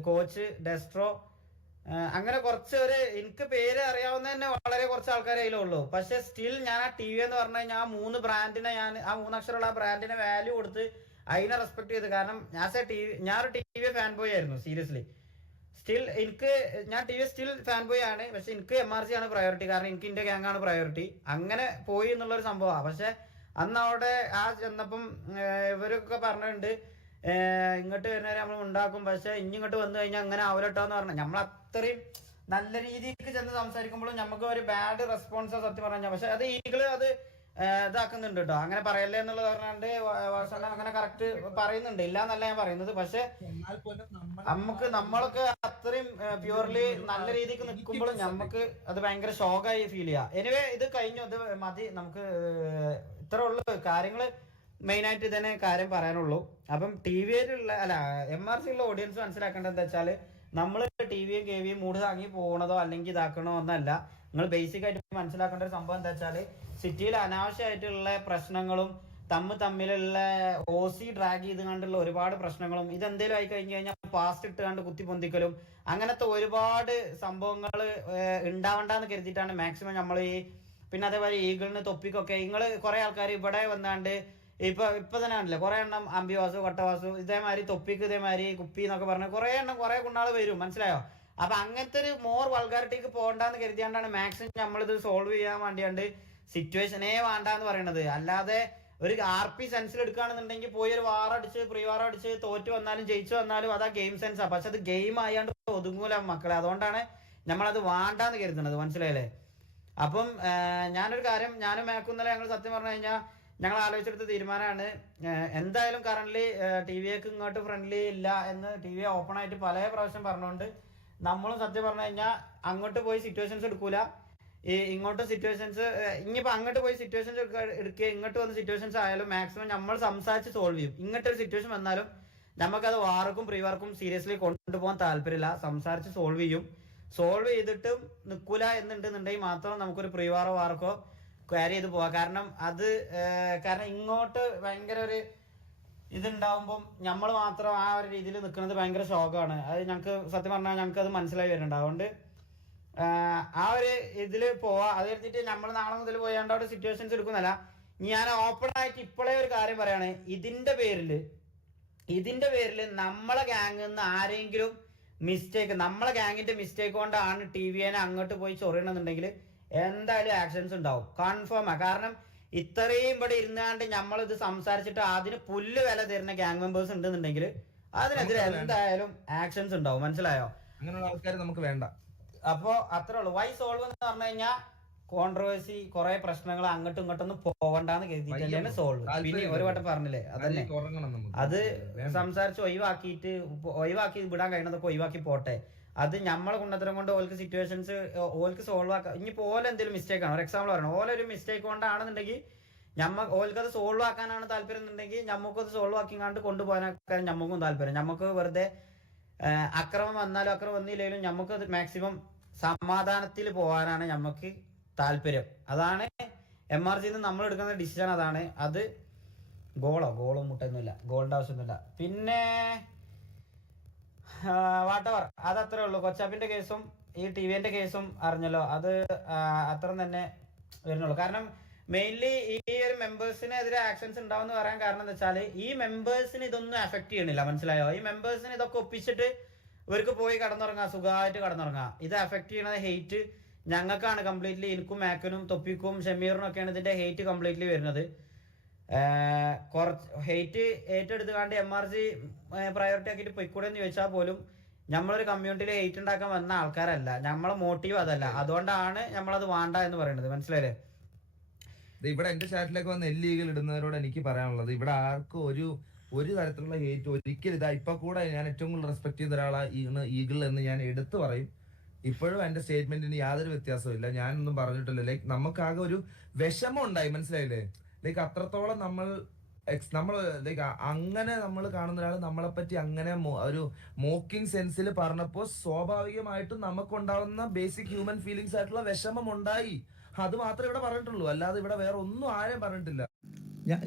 കോച്ച്, ഡെസ്ട്രോ, അങ്ങനെ കുറച്ച് ഒരു എനിക്ക് പേര് അറിയാവുന്ന തന്നെ വളരെ കുറച്ച് ആൾക്കാരെ അതിലുള്ളൂ. പക്ഷെ സ്റ്റിൽ ഞാൻ ആ TV എന്ന് പറഞ്ഞു കഴിഞ്ഞാൽ ആ 3 ബ്രാൻഡിനെ ആ 3 അക്ഷരമുള്ള ആ ബ്രാൻഡിനെ വാല്യൂ കൊടുത്ത് അതിനെ റെസ്പെക്ട് ചെയ്ത്. കാരണം ഞാനൊരു TV ഫാൻ ബോയ് ആയിരുന്നു, സീരിയസ്ലി. സ്റ്റിൽ ഞാൻ TV സ്റ്റിൽ ഫാൻ ബോയ് ആണ്. പക്ഷെ എനിക്ക് MRC ആണ് പ്രയോറിറ്റി. കാരണം എനിക്ക് എന്റെ ഗ്യാങ് ആണ് പ്രയോറിറ്റി. അങ്ങനെ പോയി എന്നുള്ളൊരു സംഭവമാണ്. പക്ഷെ അന്ന് അവിടെ ചെന്നപ്പം ഇവരൊക്കെ പറഞ്ഞിട്ടുണ്ട് ഇങ്ങോട്ട് വരുന്നവരെ നമ്മൾ ഉണ്ടാക്കും, പക്ഷെ ഇങ്ങോട്ട് വന്നു കഴിഞ്ഞാൽ അങ്ങനെ ആവലട്ടോന്ന് പറഞ്ഞു. നമ്മൾ അത്രയും നല്ല രീതിക്ക് ചെന്ന് സംസാരിക്കുമ്പോഴും നമുക്ക് ഒരു ബാഡ് റെസ്പോൺസ് സത്യം പറഞ്ഞാൽ. പക്ഷെ അത് ഈഗിള് അത് ഇതാക്കുന്നുണ്ട് കേട്ടോ, അങ്ങനെ പറയല്ലേ എന്നുള്ളത് പറഞ്ഞാണ്ട് അങ്ങനെ കറക്റ്റ് പറയുന്നുണ്ട്, ഇല്ല എന്നല്ല ഞാൻ പറയുന്നത്. പക്ഷെ നമ്മളൊക്കെ അത്രയും പ്യൂർലി നല്ല രീതിക്ക് നിൽക്കുമ്പോഴും നമുക്ക് അത് ഭയങ്കര ഷോക്കായി ഫീൽ ചെയ്യാം. എനിവേ ഇത് കഴിഞ്ഞു, ഇത് മതി, നമുക്ക് ഇത്ര ഉള്ളു കാര്യങ്ങള്. മെയിൻ ആയിട്ട് ഇതന്നെ കാര്യം പറയാനുള്ളൂ. അപ്പം TVയിലുള്ള MRC ഉള്ള ഓഡിയൻസ് മനസ്സിലാക്കേണ്ടത് എന്താ വെച്ചാൽ നമ്മൾ TVയും KVയും മൂട് താങ്ങി പോകണതോ അല്ലെങ്കിൽ ഇതാക്കണോ ഒന്നല്ല. നിങ്ങൾ ബേസിക് ആയിട്ട് മനസ്സിലാക്കേണ്ട ഒരു സംഭവം എന്താ വെച്ചാൽ സിറ്റിയിൽ അനാവശ്യമായിട്ടുള്ള പ്രശ്നങ്ങളും തമ്മിലുള്ള OC ഡ്രാഗ് ചെയ്ത് കണ്ടുള്ള ഒരുപാട് പ്രശ്നങ്ങളും ഇതെന്തേലും ആയി കഴിഞ്ഞു കഴിഞ്ഞാൽ പാസ്റ്റ് ഇട്ട് കണ്ട് കുത്തിപ്പൊന്തിക്കലും അങ്ങനത്തെ ഒരുപാട് സംഭവങ്ങൾ ഉണ്ടാവണ്ടെന്ന് കരുതിയിട്ടാണ് മാക്സിമം നമ്മൾ പിന്നെ അതേപോലെ ഈഗിളിന് തൊപ്പിക്കൊക്കെ നിങ്ങൾ കുറെ ആൾക്കാർ ഇവിടെ വന്നാണ്ട് ഇപ്പൊ തന്നെ ആണല്ലേ കുറെ എണ്ണം അമ്പിവാസു, കൊട്ടവാസു, ഇതേമാതിരി തൊപ്പിക്ക് ഇതേമാതിരി കുപ്പി എന്നൊക്കെ പറഞ്ഞ കുറെ എണ്ണം കുറെ കുണ്ണാള് വരും, മനസ്സിലായോ? അപ്പൊ അങ്ങനത്തെ ഒരു മോർ വൾഗാരിറ്റിക്ക് പോകണ്ടെന്ന് കരുതിയാണ്ടാണ് മാക്സിമം നമ്മളിത് സോൾവ് ചെയ്യാൻ വേണ്ടിയാണ്ട് സിറ്റുവേഷനേ വേണ്ടാന്ന് പറയണത്. അല്ലാതെ ഒരു RP സെൻസിൽ എടുക്കുകയാണെന്നുണ്ടെങ്കിൽ പോയി ഒരു വാറടിച്ച് പ്രീ വാർ അടിച്ച് തോറ്റു വന്നാലും ജയിച്ചു വന്നാലും അതാ ഗെയിം സെൻസാ. പക്ഷെ അത് ഗെയിം ആയാണ്ട് ഒതുങ്ങൂല മക്കളെ. അതുകൊണ്ടാണ് നമ്മളത് വേണ്ടാന്ന് കരുതുന്നത്, മനസ്സിലായില്ലേ? അപ്പം ഞാനൊരു കാര്യം, ഞാനും മേക്കുന്നല്ല ഞങ്ങൾ സത്യം പറഞ്ഞു കഴിഞ്ഞാൽ ഞങ്ങൾ ആലോചിച്ചെടുത്ത തീരുമാനമാണ്. എന്തായാലും കറന്റ് TVക്ക് ഇങ്ങോട്ട് ഫ്രണ്ട്ലി ഇല്ല എന്ന് TV ഓപ്പൺ ആയിട്ട് പല പ്രാവശ്യം പറഞ്ഞുകൊണ്ട് നമ്മളും സത്യം പറഞ്ഞു കഴിഞ്ഞാൽ അങ്ങോട്ട് പോയി സിറ്റുവേഷൻസ് എടുക്കൂല. ഇങ്ങോട്ട് സിറ്റുവേഷൻസ് ഇനിയിപ്പോൾ അങ്ങോട്ട് പോയി സിറ്റുവേഷൻസ് എടുക്കുക, ഇങ്ങോട്ട് വന്ന സിറ്റുവേഷൻസ് ആയാലും മാക്സിമം നമ്മൾ സംസാരിച്ച് സോൾവ് ചെയ്യും. ഇങ്ങോട്ടൊരു സിറ്റുവേഷൻ വന്നാലും നമുക്കത് വാർക്കും പ്രീ വാർക്കും സീരിയസ്ലി കൊണ്ടുപോകാൻ താല്പര്യമില്ല. സംസാരിച്ച് സോൾവ് ചെയ്യും. സോൾവ് ചെയ്തിട്ടും നിൽക്കൂല എന്നുണ്ടെന്നുണ്ടെങ്കിൽ മാത്രം നമുക്കൊരു പ്രീ വാറോ വാർക്കോ ക്യാരി ചെയ്ത് പോവാം. കാരണം ഇങ്ങോട്ട് ഭയങ്കര ഒരു ഇതുണ്ടാവുമ്പം നമ്മൾ മാത്രം ആ ഒരു രീതിയിൽ നിൽക്കുന്നത് ഭയങ്കര ഷോക്കാണ്. അത് ഞങ്ങൾക്ക് സത്യം പറഞ്ഞാൽ ഞങ്ങൾക്ക് അത് മനസ്സിലായി വരുന്നുണ്ട്. അതുകൊണ്ട് ആ ഒരു ഇതിൽ പോവാ. അത് കഴിഞ്ഞിട്ട് നമ്മൾ നാളെ മുതൽ പോയാണ്ട് അവിടെ സിറ്റുവേഷൻസ് എടുക്കുന്നല്ല. ഞാൻ ഓപ്പൺ ആയിട്ട് ഇപ്പോഴേ ഒരു കാര്യം പറയാണ്. ഇതിന്റെ പേരിൽ നമ്മളെ ഗ്യാങ്ങിൽ നിന്ന് ആരെങ്കിലും മിസ്റ്റേക്ക്, നമ്മളെ ഗ്യാങ്ങിന്റെ മിസ്റ്റേക്ക് കൊണ്ടാണ് TVനെ അങ്ങോട്ട് പോയി ചൊറിയണമെന്നുണ്ടെങ്കിൽ എന്തായാലും ആക്ഷൻസ് ഉണ്ടാവും, കൺഫേമാ. കാരണം ഇത്രയും ഇവിടെ ഇരുന്നാണ്ട് നമ്മളിത് സംസാരിച്ചിട്ട് അതിന് പുല്ല് വില തരുന്ന ഗ്യാങ് മെമ്പേഴ്സ് ഉണ്ടെന്നുണ്ടെങ്കിൽ അതിനെതിരെ എന്തായാലും ആക്ഷൻസ് ഉണ്ടാവും, മനസ്സിലായോ? അങ്ങനെയുള്ള ആൾക്കാർ നമുക്ക് വേണ്ട. അപ്പോ അത്രേ ഉള്ളൂ. വൈ സോൾവ് എന്ന് പറഞ്ഞു കഴിഞ്ഞാൽ കോൺട്രവേഴ്സി കുറെ പ്രശ്നങ്ങൾ അങ്ങോട്ടും ഇങ്ങോട്ടൊന്നും പോവണ്ടെന്ന് കരുതിയിട്ട് തന്നെയാണ് സോൾവ്. പിന്നെ ഒരു വട്ടം പറഞ്ഞില്ലേ അതന്നെ, അത് സംസാരിച്ച് ഒഴിവാക്കി വിടാൻ കഴിയുന്നതൊക്കെ ഒഴിവാക്കി പോട്ടെ. അത് നമ്മളെ കുണ്ടത്തരം കൊണ്ട് ഓൾക്ക് സിറ്റുവേഷൻസ് ഓൾക്ക് സോൾവ് ആക്കാം. ഇനിയിപ്പോൾ ഓല എന്തെങ്കിലും മിസ്റ്റേക്ക് ആണ്, ഒരു എക്സാമ്പിൾ പറയണം, ഓലൊരു മിസ്റ്റേക്ക് കൊണ്ടാണെന്നുണ്ടെങ്കിൽ ഓൾക്കത് സോൾവ് ആക്കാനാണ് താല്പര്യം എന്നുണ്ടെങ്കിൽ നമുക്കത് സോൾവ് ആക്കിങ്ങാണ്ട് കൊണ്ടുപോകാനൊക്കെ നമുക്കും താല്പര്യം. നമുക്ക് വെറുതെ അക്രമം വന്നാലും അക്രമം വന്നില്ലെങ്കിലും നമുക്കത് മാക്സിമം സമാധാനത്തിൽ പോകാനാണ് നമുക്ക് താല്പര്യം. അതാണ് MRG നമ്മൾ എടുക്കുന്ന ഡിസിഷൻ അതാണ്. അത് ഗോളും മുട്ടൊന്നുമില്ല, ഗോളിൻ്റെ ആവശ്യമൊന്നുമില്ല. പിന്നെ വാട്ടവർ അതത്രേ ഉള്ളൂ. കൊച്ചാപ്പിന്റെ കേസും ഈ TVന്റെ കേസും അറിഞ്ഞല്ലോ, അത് അത്ര തന്നെ വരുന്നുള്ളൂ. കാരണം മെയിൻലി ഈ ഒരു മെമ്പേഴ്സിനെതിരെ ആക്ഷൻസ് ഉണ്ടാവുമെന്ന് പറയാൻ കാരണം എന്താ വെച്ചാൽ ഈ മെമ്പേഴ്സിന് ഇതൊന്നും എഫക്ട് ചെയ്യണില്ല, മനസ്സിലായോ? ഈ മെമ്പേഴ്സിന് ഇതൊക്കെ ഒപ്പിച്ചിട്ട് ഇവർക്ക് പോയി കടന്നുറങ്ങാം, സുഖമായിട്ട് കടന്നുറങ്ങാം. ഇത് എഫക്ട് ചെയ്യണത് ഹെയ്റ്റ് ഞങ്ങൾക്കാണ് കംപ്ലീറ്റ്ലി. എനിക്കും മാക്കിനും തൊപ്പിക്കും ഷമീറിനും ഒക്കെയാണ് ഇതിന്റെ ഹെയ്റ്റ് കംപ്ലീറ്റ്ലി വരുന്നത്. കുറച്ച് ഹെയ്റ്റ് ഏറ്റെടുത്തുകൊണ്ട് MRG പ്രയോറിറ്റി ആക്കിയിട്ട് പൊയ്ക്കൂടെ എന്ന് ചോദിച്ചാൽ പോലും നമ്മളൊരു കമ്മ്യൂണിറ്റിയിൽ ഹെയ്റ്റ് ഉണ്ടാക്കാൻ വന്ന ആൾക്കാരല്ല, നമ്മളെ മോട്ടീവ് അതല്ല. അതുകൊണ്ടാണ് നമ്മളത് വേണ്ട എന്ന് പറയുന്നത്, മനസ്സിലായില്ലേ? ഇവിടെ എന്റെ ചാറ്റിലേക്ക് വന്ന് എല്ലീഗൽ ഇടുന്നവരോട് എനിക്ക് പറയാനുള്ളത്, ഇവിടെ ആർക്കും ഒരു തരത്തിലുള്ള ഹേറ്റ് ഒരിക്കലും ഇതാ ഇപ്പൊ കൂടെ ഞാൻ ഏറ്റവും കൂടുതൽ റെസ്പെക്ട് ചെയ്ത ഒരാളാണ് ഈഗിൾ എന്ന് ഞാൻ എടുത്തു പറയും. ഇപ്പോഴും എന്റെ സ്റ്റേറ്റ്മെന്റിന് യാതൊരു വ്യത്യാസവും ഇല്ല, ഞാനൊന്നും പറഞ്ഞിട്ടില്ല. ലൈക്ക് നമുക്കാകെ ഒരു വിഷമം ഉണ്ടായി, മനസ്സിലായില്ലേ? ലൈക്ക് അത്രത്തോളം നമ്മൾ ലൈക്ക് അങ്ങനെ നമ്മൾ കാണുന്ന ഒരാൾ നമ്മളെ പറ്റി അങ്ങനെ ഒരു മോക്കിംഗ് സെൻസിൽ പറഞ്ഞപ്പോ സ്വാഭാവികമായിട്ടും നമുക്കുണ്ടാവുന്ന ബേസിക് ഹ്യൂമൻ ഫീലിങ്സ് ആയിട്ടുള്ള വിഷമം ഉണ്ടായി. അത് മാത്രമേ ഇവിടെ പറഞ്ഞിട്ടുള്ളൂ, അല്ലാതെ ഇവിടെ വേറെ ഒന്നും ആരും പറഞ്ഞിട്ടില്ല.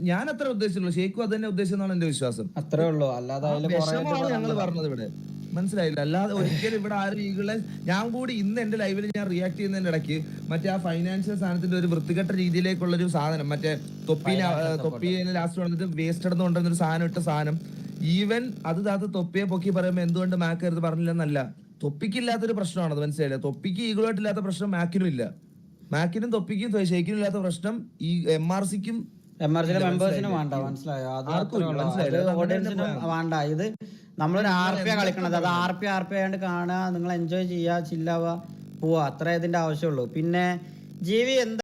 ഞാൻ അത്ര ഉദ്ദേശിച്ചുള്ളൂ, ഷെയ്ഖും അത് തന്നെ ഉദ്ദേശിച്ചെന്നാണ് എന്റെ വിശ്വാസം. അത്രേ ഉള്ളൂ, അല്ലാതെ വിഷമമാണ് ഞങ്ങൾ പറഞ്ഞത് ഇവിടെ, മനസ്സിലായില്ല? അല്ലാതെ ഒരിക്കലും ഇവിടെ ആരും ഈകളെ ഞാൻ കൂടി ഇന്ന് എന്റെ ലൈവിൽ ഞാൻ റിയാക്ട് ചെയ്യുന്നതിന്റെ ഇടയ്ക്ക് മറ്റേ ആ ഫൈനാൻഷ്യൽ സാധനത്തിന്റെ ഒരു വൃത്തികെട്ട രീതിയിലേക്കുള്ള ഒരു സാധനം, മറ്റേ തൊപ്പിനെ ലാസ്റ്റ് വന്നിട്ട് വേസ്റ്റ് ഇടുന്ന കൊണ്ടുവന്നൊരു സാധനം ഇട്ട സാധനം, ഈവൻ അത് തൊപ്പിയെ പൊക്കി പറയുമ്പോൾ എന്തുകൊണ്ട് മാക്ക് എടുത്ത് പറഞ്ഞില്ലെന്നല്ല, തൊപ്പിക്കില്ലാത്തൊരു പ്രശ്നമാണത്, മനസ്സിലായില്ല? തൊപ്പിക്ക് ഈഗിളുമായിട്ടില്ലാത്ത പ്രശ്നം മാക്കിനും ഇല്ല, മാക്കിനും തൊപ്പിക്കും ഷെയ്ക്കിനും ഇല്ലാത്ത പ്രശ്നം ഈ MRCക്കും മെമ്പേഴ്സിനും വേണ്ട, മനസ്സിലായോ? ഓഡിയൻസിനും വേണ്ട. ഇത് നമ്മളൊരു RP കളിക്കണത്, അത് RP ആയാണ്ട് കാണുക, നിങ്ങൾ എൻജോയ് ചെയ്യുക, ചില്ലാവുക, പോവുക, അത്ര ഇതിന്റെ ആവശ്യമുള്ളൂ. പിന്നെ ജീവി എന്താ